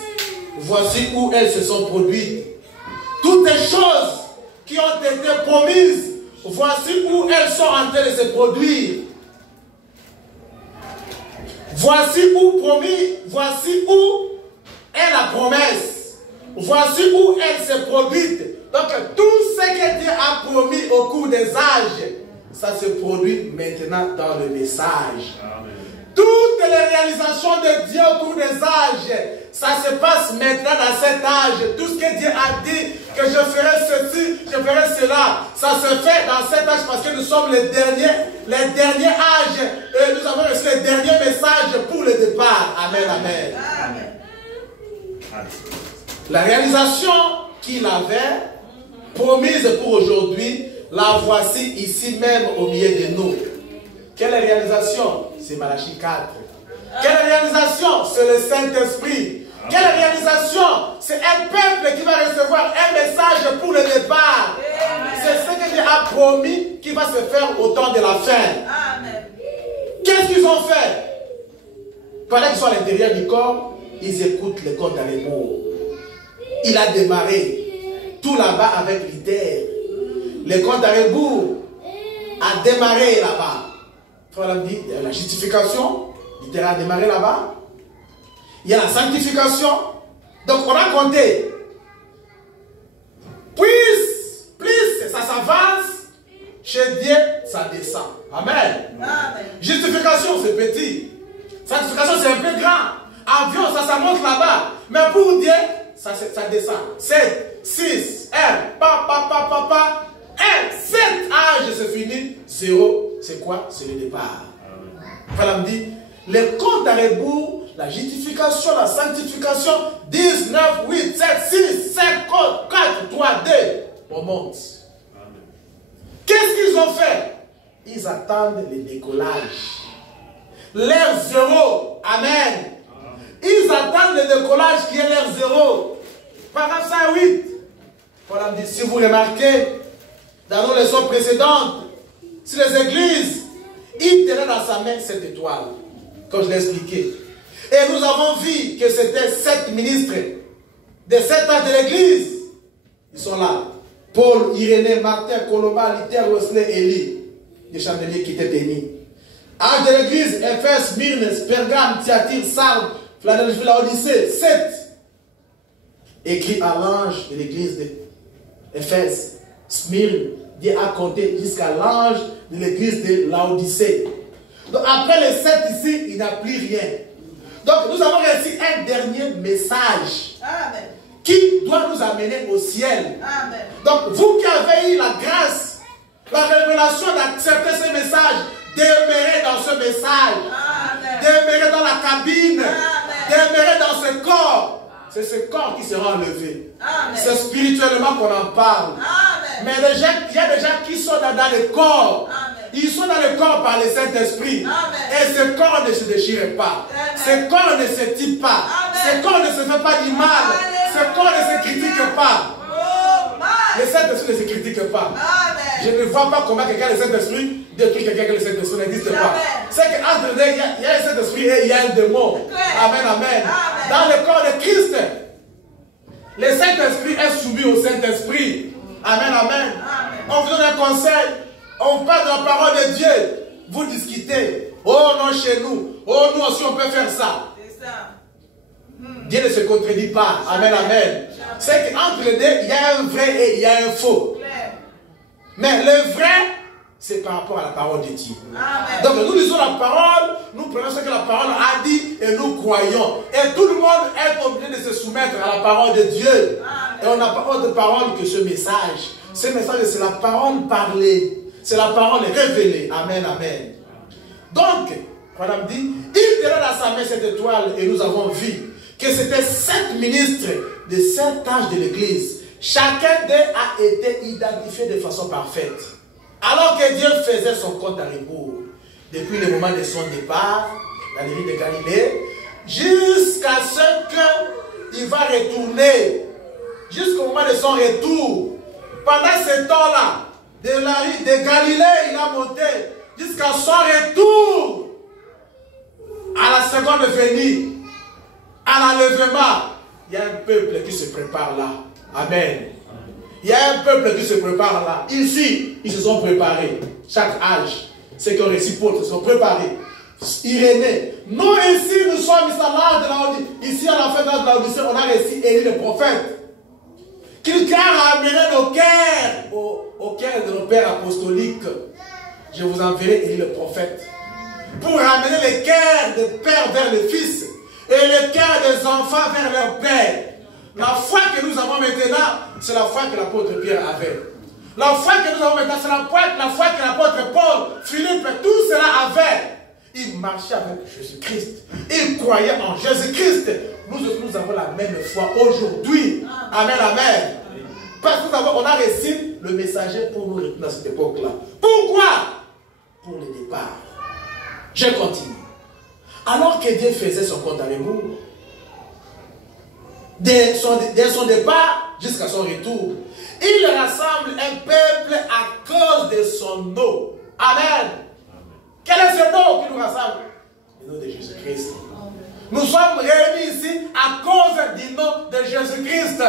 voici où elles se sont produites. Toutes les choses qui ont été promises, voici où elles sont en train de se produire. Voici où promis, voici où est la promesse. Voici où elle s'est produite. Donc tout ce que Dieu a promis au cours des âges, ça se produit maintenant dans le message. Amen. Toutes les réalisations de Dieu au cours des âges, ça se passe maintenant dans cet âge. Tout ce que Dieu a dit, que je ferai ceci, je ferai cela, ça se fait dans cet âge parce que nous sommes les derniers âges. Et nous avons reçu le dernier message pour le départ. Amen, amen. Amen. La réalisation qu'il avait promise pour aujourd'hui, la voici ici même au milieu de nous. Quelle réalisation? C'est Malachie 4. Quelle réalisation? C'est le Saint-Esprit. Quelle réalisation? C'est un peuple qui va recevoir un message pour le départ. C'est ce que Dieu a promis qui va se faire au temps de la fin. Qu'est-ce qu'ils ont fait? Pendant qu'ils sont à l'intérieur du corps, ils écoutent le compte à rebours. Il a démarré tout là-bas avec l'idée. Le compte à rebours a démarré là-bas. Il y a la justification, l'idée a démarré là-bas. Il y a la sanctification. Donc on a compté. Plus ça s'avance, chez Dieu, ça descend. Amen. Amen. Justification, c'est petit. Sanctification, c'est un peu grand. Avion, ça monte là-bas. Mais pour Dieu, ça descend. 7, 6, 1, pa. 1, 7 âge, c'est fini. 0, c'est quoi? C'est le départ. Voilà, me dit, les comptes à rebours, la justification, la sanctification, 10, 9, 8, 7, 6, 5, 4, 3, 2, on monte. Qu'est-ce qu'ils ont fait? Ils attendent le décollage. L'heure 0. Amen. Ils attendent le décollage qui est l'heure 0. Paragraphe 108. Voilà, me dit, si vous remarquez, dans nos leçons précédentes, sur les églises, il tenait dans sa main cette étoile, comme je l'ai expliqué. Et nous avons vu que c'était 7 ministres des 7 âges de l'église. Ils sont là. Paul, Irénée, Martin, Colomba, Luther, Wesley, Élie, les chandeliers qui étaient bénis. Âge de l'église, Éphèse, Myrne, Pergame, Thyatire, Sardes, Philadelphie, Laodicée, 7. Écrit à l'ange de l'église d'Éphèse, Smyrne, Dieu a compté jusqu'à l'ange de l'église de Laodicée. Donc après les 7 ici, il n'y a plus rien. Donc nous avons reçu un dernier message. Amen. Qui doit nous amener au ciel. Amen. Donc vous qui avez eu la grâce, la révélation d'accepter ce message, demeurez dans ce message. Amen. Demeurez dans la cabine. Amen. Demeurez dans ce corps. C'est ce corps qui sera enlevé. C'est spirituellement qu'on en parle. Amen. Mais il y a des gens qui sont dans le corps. Amen. Ils sont dans le corps par le Saint-Esprit. Et ce corps ne se déchire pas. Amen. Ce corps ne se tue pas. Amen. Ce corps ne se fait pas du mal. Amen. Ce corps ne se critique pas. Oh, le Saint-Esprit ne se critique pas. Amen. Je ne vois pas comment quelqu'un le Saint-Esprit détruit quelqu'un que le Saint-Esprit n'existe pas. C'est qu'entre deux, il y a le Saint-Esprit et il y a un démon. Amen, amen. Dans le corps de Christ, le Saint-Esprit est soumis au Saint-Esprit. Amen, amen. On vous donne un conseil. On parle de la parole de Dieu. Vous discutez. Oh non, chez nous. Oh, nous aussi, on peut faire ça. C'est ça. Dieu ne se contredit pas. Amen, amen. C'est qu'entre les deux, il y a un vrai et il y a un faux. Mais le vrai, c'est par rapport à la parole de Dieu. Amen. Donc nous lisons la parole, nous prenons ce que la parole a dit et nous croyons. Et tout le monde est obligé de se soumettre à la parole de Dieu. Amen. Et on n'a pas autre parole que ce message. Ce message, c'est la parole parlée. C'est la parole révélée. Amen, amen. Donc, madame dit, il tenait dans sa main cette étoile et nous avons vu que c'était 7 ministres de 7 âges de l'église. Chacun d'eux a été identifié de façon parfaite. Alors que Dieu faisait son compte à rebours, depuis le moment de son départ, dans les villes de Galilée, jusqu'à ce qu'il va retourner, jusqu'au moment de son retour. Pendant ce temps-là, de la rue de Galilée, il a monté jusqu'à son retour à la seconde venue, à l'enlèvement. Il y a un peuple qui se prépare là. Amen. Il y a un peuple qui se prépare là. Ici, ils se sont préparés. Chaque âge, ceux qui ont reçu Paul se sont préparés. Irénée. Nous ici, nous sommes ici à l'âge de la Odyssée. Ici, à la fin de la Odyssée, on a reçu Élie le prophète. Quelqu'un a amené nos cœurs au cœur de nos pères apostoliques. Je vous enverrai Élie le prophète. Pour ramener les cœurs des pères vers les fils. Et les cœurs des enfants vers leur père. La foi que nous avons maintenant, c'est la foi que l'apôtre Pierre avait. La foi que nous avons maintenant, c'est la foi que l'apôtre Paul, Philippe, tout cela avait. marchaient avec Jésus-Christ. Ils croyaient en Jésus-Christ. Nous avons la même foi aujourd'hui. Amen, amen. Parce que on a reçu le messager pour nous retourner à cette époque-là. Pourquoi? Pour le départ. Je continue. Alors que Dieu faisait son compte à rebours, dès son départ jusqu'à son retour, il rassemble un peuple à cause de son nom. Amen. Quel est ce nom qui nous rassemble? Le nom de Jésus-Christ. Nous sommes réunis ici à cause du nom de Jésus-Christ.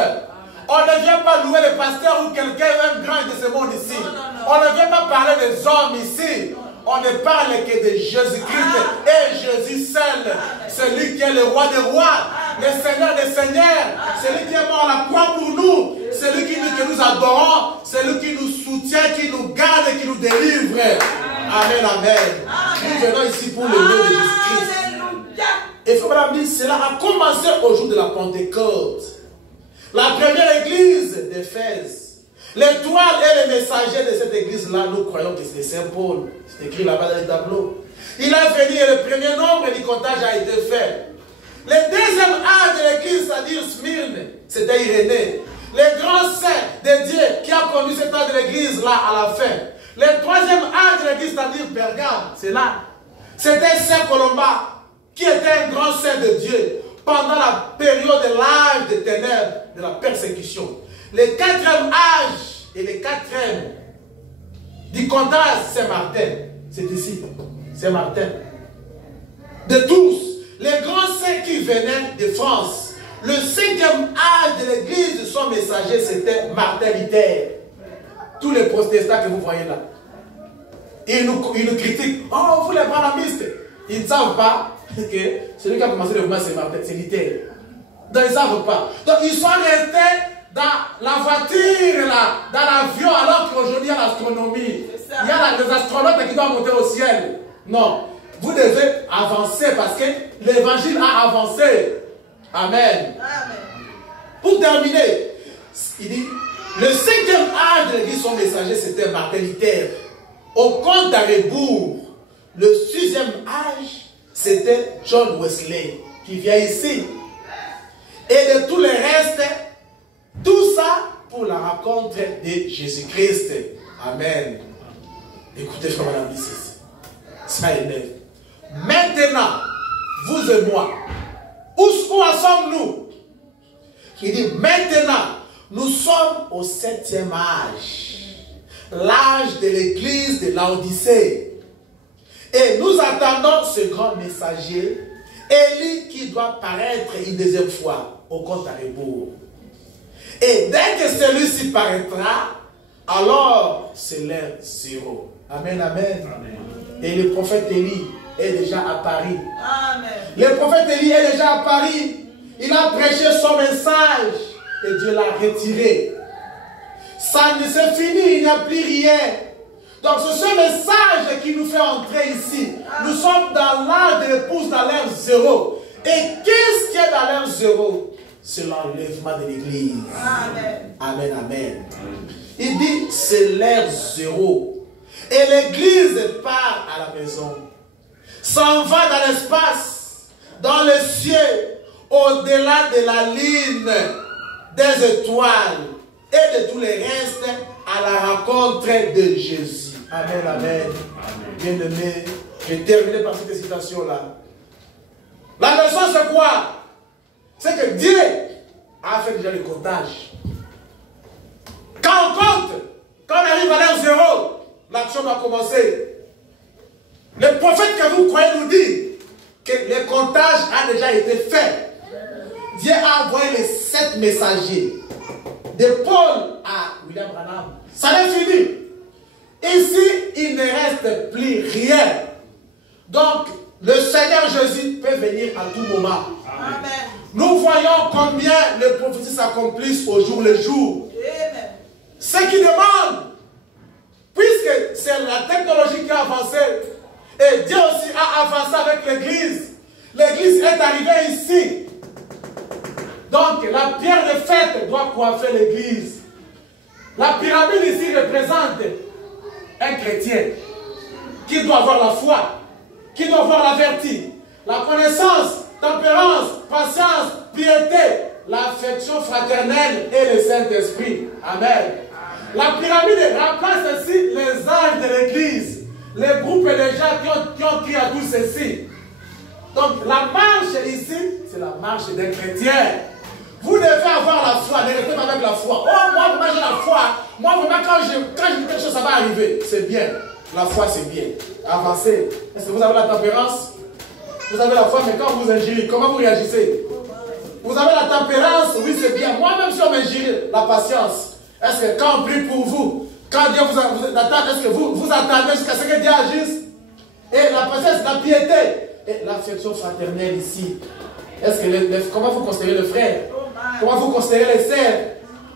On ne vient pas louer le pasteur ou quelqu'un, un grand de ce monde ici. On ne vient pas parler des hommes ici. On ne parle que de Jésus-Christ et Jésus seul. Celui qui est le roi des rois, le Seigneur des seigneurs. Celui qui est mort à la croix pour nous. Celui que nous adorons. Celui qui nous soutient, qui nous garde et qui nous délivre. Amen, amen. Nous venons ici pour le nom de Jésus-Christ. Et frère madame dit, cela a commencé au jour de la Pentecôte. La première église d'Éphèse. L'étoile et les messagers de cette église-là, nous croyons que c'est Saint Paul. C'est écrit là-bas dans les tableaux. Il a venu et le premier nombre du comptage a été fait. Le deuxième âge de l'église, c'est-à-dire Smyrne, c'était Irénée. Le grand saint de Dieu qui a conduit cet âge de l'église là à la fin. Le troisième âge de l'église, c'est-à-dire Pergame, c'est là. C'était Saint Colomba, qui était un grand saint de Dieu pendant la période de l'âge des ténèbres, de la persécution. Le quatrième âge et le quatrième du comptage Saint-Martin, c'est ici, Saint-Martin. De tous, les grands saints qui venaient de France, le cinquième âge de l'église de son messager, c'était Martin Luther. Tous les protestants que vous voyez là, ils nous critiquent. Oh, vous les branhamistes, ils ne savent pas que celui qui a commencé le mouvement, c'est Martin, c'est Luther. Donc ils ne savent pas. Donc ils sont restés dans la voiture, là, dans l'avion, alors qu'aujourd'hui il y a l'astronomie. Il y a des astronautes qui doivent monter au ciel. Non. Vous devez avancer parce que l'évangile a avancé. Amen. Amen. Pour terminer, il dit, le cinquième âge de l'église, son messager, c'était Martin Luther. Au compte à rebours, le sixième âge, c'était John Wesley, qui vient ici. Et de tous les restes, tout ça pour la rencontre de Jésus-Christ. Amen. Écoutez, frère madame, ici. Ça élève. Maintenant, vous et moi, où sommes-nous? Il dit, maintenant, nous sommes au septième âge. L'âge de l'église de Laodicée. Et nous attendons ce grand messager, Élie, qui doit paraître une deuxième fois au compte à rebours. Et dès que celui-ci paraîtra, alors c'est l'heure zéro. Amen, amen, amen. Et le prophète Élie est déjà à Paris. Amen. Le prophète Élie est déjà à Paris. Il a prêché son message et Dieu l'a retiré. Ça ne s'est fini, il n'y a plus rien. Donc c'est ce message qui nous fait entrer ici. Nous sommes dans l'âge de l'épouse, dans l'ère zéro. Et qu'est-ce qu'il y a dans l'ère zéro? C'est l'enlèvement de l'église. Amen. Amen, amen. Il dit, c'est l'ère zéro. Et l'église part à la maison. S'en va dans l'espace, dans le ciel, au-delà de la ligne des étoiles et de tous les restes à la rencontre de Jésus. Amen, amen. Bien-aimé, j'ai terminé par cette citation-là. La leçon, c'est quoi? C'est que Dieu a fait déjà le comptage. Quand on compte, quand on arrive à l'heure zéro, l'action va commencer. Le prophète que vous croyez nous dit que le comptage a déjà été fait. Dieu a envoyé les 7 messagers de Paul à William Branham. Ça n'est fini. Ici, il ne reste plus rien. Donc, le Seigneur Jésus peut venir à tout moment. Amen. Nous voyons combien les prophéties s'accomplissent au jour le jour. Amen. Ce qui demande, puisque c'est la technologie qui a avancé, et Dieu aussi a avancé avec l'Église. L'Église est arrivée ici. Donc la pierre de fête doit coiffer l'Église. La pyramide ici représente un chrétien qui doit avoir la foi. qui doit voir la vertu, la connaissance, tempérance, patience, piété, l'affection fraternelle et le Saint-Esprit. Amen. La pyramide remplace ainsi les âges de l'Église, les groupes et les gens qui ont crié à tout ceci. Donc la marche ici, c'est la marche des chrétiens. Vous devez avoir la foi, ne restez pas avec la foi. Oh, moi, vraiment, j'ai la foi. Moi, vraiment, quand je dis quelque chose, ça va arriver. C'est bien. La foi, c'est bien. Avancez. Est-ce que vous avez la tempérance? Vous avez la foi, mais quand vous injuriez, comment vous réagissez? Vous avez la tempérance? Oui, c'est bien. Moi-même, si on m'injurie, la patience. Est-ce que quand on prie pour vous, quand Dieu vous attend, est-ce que vous attendez jusqu'à ce que Dieu agisse? Et la patience, la piété. Et l'affection fraternelle ici. Est-ce que comment vous considérez le frère? Comment vous considérez les sœurs?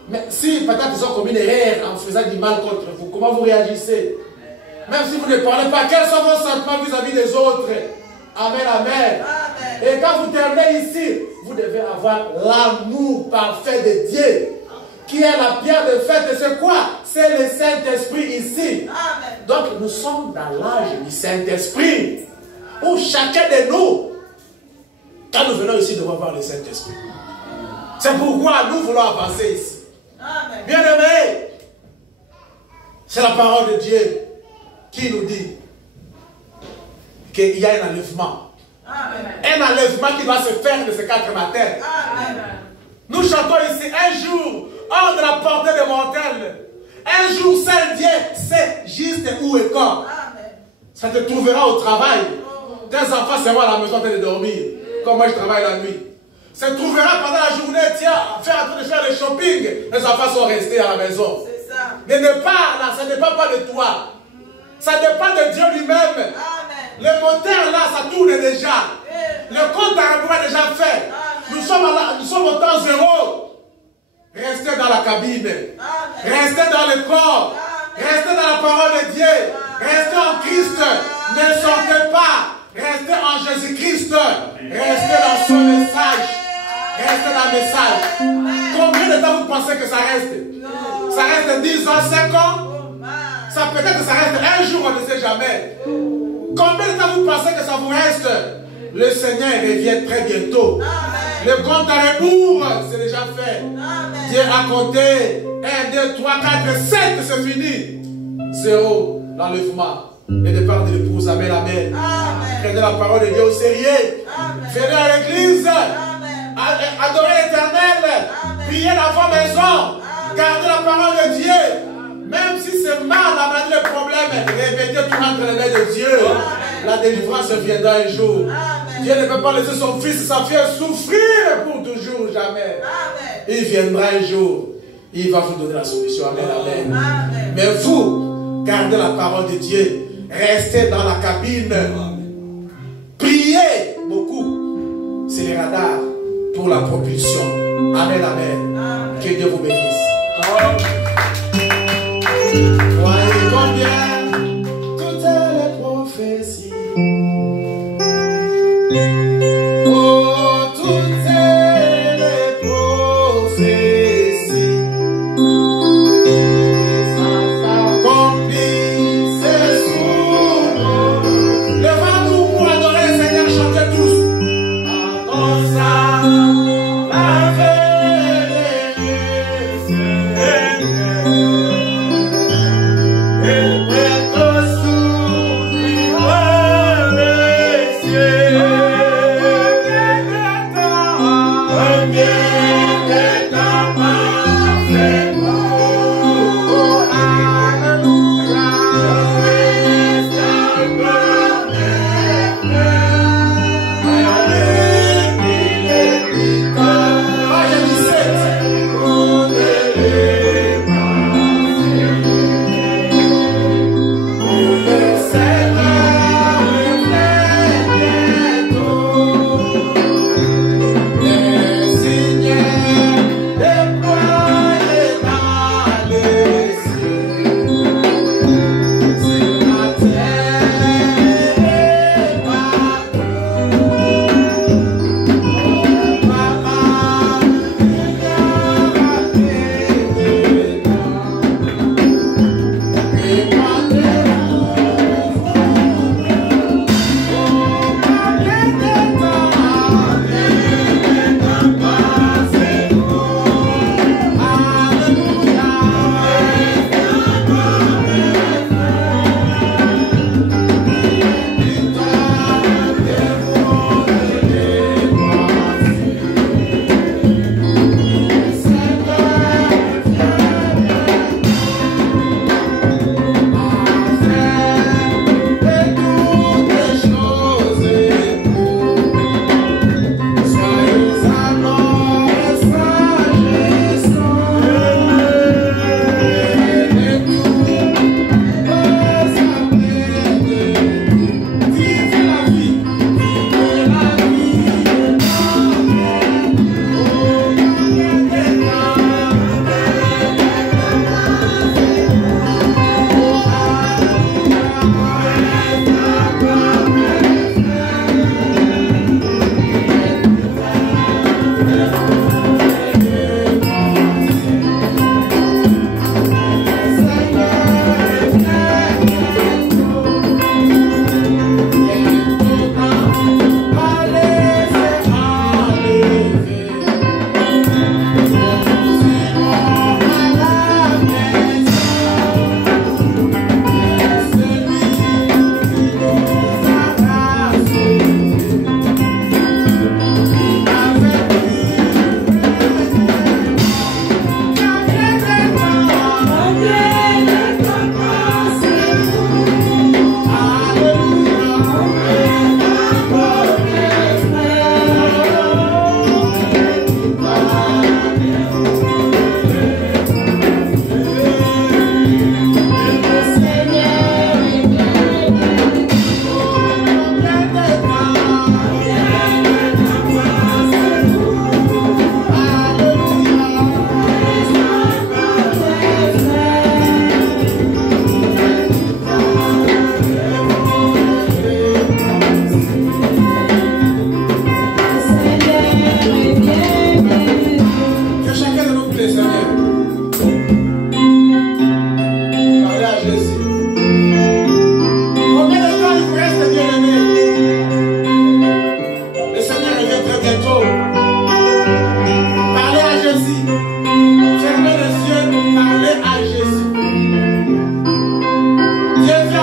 Mais si peut-être ils ont commis une erreur en faisant du mal contre vous, comment vous réagissez? Même si vous ne parlez pas, quels sont vos sentiments vis-à-vis des autres? Amen, amen. Et quand vous terminez ici, vous devez avoir l'amour parfait de Dieu, qui est la pierre de fête. Et c'est quoi? C'est le Saint-Esprit ici. Amen. Donc nous sommes dans l'âge du Saint-Esprit, où chacun de nous, quand nous venons ici, nous devons avoir le Saint-Esprit. C'est pourquoi nous voulons avancer ici. Bien-aimés, c'est la parole de Dieu qui nous dit qu'il y a un enlèvement. Un enlèvement qui doit se faire de ces 4 matins. Nous chantons ici un jour hors de la portée des mortels. Un jour, seul Dieu sait juste où et quand. Ça te trouvera au travail. Tes enfants seront à la maison en train de dormir. Comme moi je travaille la nuit. Ça te trouvera pendant la journée, tiens, en train de faire le shopping. Les enfants sont restés à la maison. C'est ça. Mais ne parle là, ça ne dépend pas de toi. Ça dépend de Dieu lui-même. Le moteur là, ça tourne déjà. Le compte à rebours est déjà fait. Nous sommes au temps zéro. Restez dans la cabine. Restez dans le corps. Restez dans la parole de Dieu. Restez en Christ. Ne sortez pas. Restez en Jésus-Christ. Restez dans son message. Restez dans le message. Combien de temps vous pensez que ça reste? Ça reste 10 ans, 5 ans? Ça peut-être que ça reste un jour, on ne sait jamais. Combien de temps vous pensez que ça vous reste? Le Seigneur revient très bientôt. Le compte à rebours, c'est déjà fait. Dieu a compté 1, 2, 3, 4, 7, c'est fini. 0, l'enlèvement. Le départ de l'épouse, amen, amen. Prenez la parole de Dieu au sérieux. Venez à l'église. Adorez l'Éternel. Priez dans vos maisons. Gardez la parole de Dieu. Même si c'est mal à mener le problème, répétez tout entre les mains de Dieu. La délivrance viendra un jour. Dieu ne peut pas laisser son fils et sa fille souffrir pour toujours, jamais. Il viendra un jour. Il va vous donner la solution. Amen, amen. Mais vous, gardez la parole de Dieu. Restez dans la cabine. Priez beaucoup. C'est les radars pour la propulsion. Amen, amen. Que Dieu vous bénisse. Voyez combien toutes les prophéties. Oh, toutes les prophéties s'accomplissent sous nous. Levez-nous pour adorer le Seigneur, chantez tous. Adore ça, avec les Seigneur.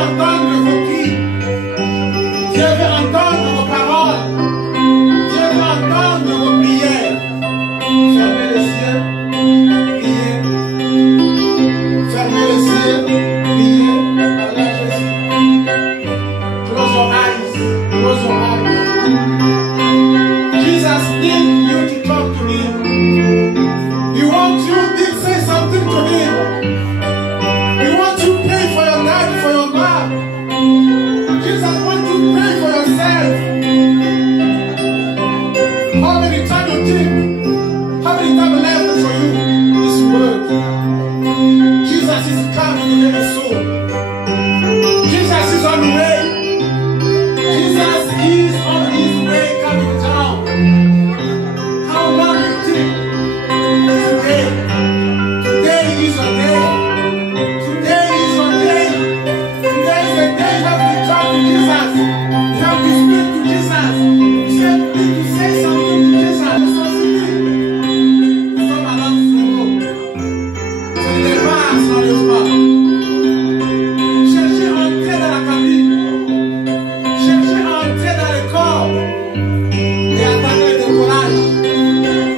entendre vos cris. Dieu veut entendre vos paroles. Dieu veut entendre vos prières. Fermez les yeux, priez. Fermez les yeux, priez. Parlez à Jésus. Close your eyes. Close your eyes. Jesus needs you to talk to him. He wants you to say something to him. He wants you to pray for your dad, for your mom. Jesus wants you to pray for yourself. How many times you think? How many times left for you this word? Jesus is coming very soon. Jesus is on the way. Jesus is on his way coming down. How long you think? Today. Today is a day. Today is your day. Today is the day you have to talk to Jesus. You have to speak to Jesus. You have to say something to Jesus. C'est comme un homme frérot. C'est les vases dans le bras. Cherchez à entrer dans la cabine. Cherchez à entrer dans le corps. Et attendez le décollage.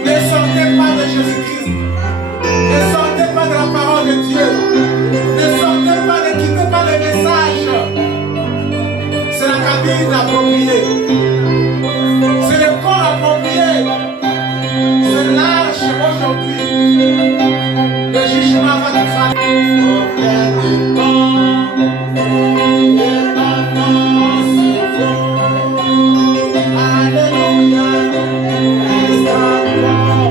Ne sortez pas de Jésus-Christ. Ne sortez pas de la parole de Dieu. Ne sortez pas, ne quittez pas le message. C'est la cabine appropriée. C'est le corps approprié. C'est l'arche aujourd'hui. Le jugement va te faire. Combien de temps, c'est vous. Alléluia. Est encore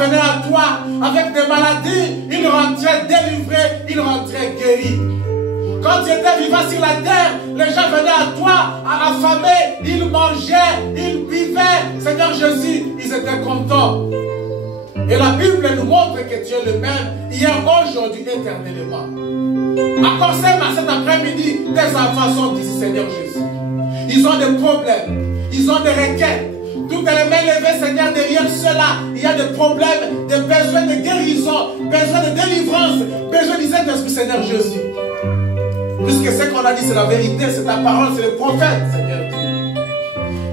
venaient à toi avec des maladies, ils rentraient délivrés, ils rentraient guéris. Quand tu étais vivant sur la terre, les gens venaient à toi affamés, ils mangeaient, ils buvaient. Seigneur Jésus, ils étaient contents. Et la Bible nous montre que tu es le même, hier, aujourd'hui, éternellement. Encore ça, cet après-midi, tes enfants sont ici, Seigneur Jésus. Ils ont des problèmes, ils ont des requêtes. Toutes les mains levées, Seigneur, derrière cela, il y a des problèmes, des besoins de guérison, besoin de délivrance, besoin du Saint-Esprit, Seigneur Jésus. Puisque ce qu'on a dit, c'est la vérité, c'est ta parole, c'est le prophète, Seigneur Dieu.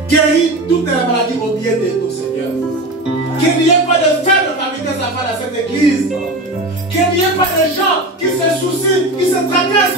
Guéris toutes les maladies au bien de nous, Seigneur. Qu'il n'y ait pas de faibles parmi tes enfants dans cette église. Qu'il n'y ait pas de gens qui se soucient, qui se tracassent.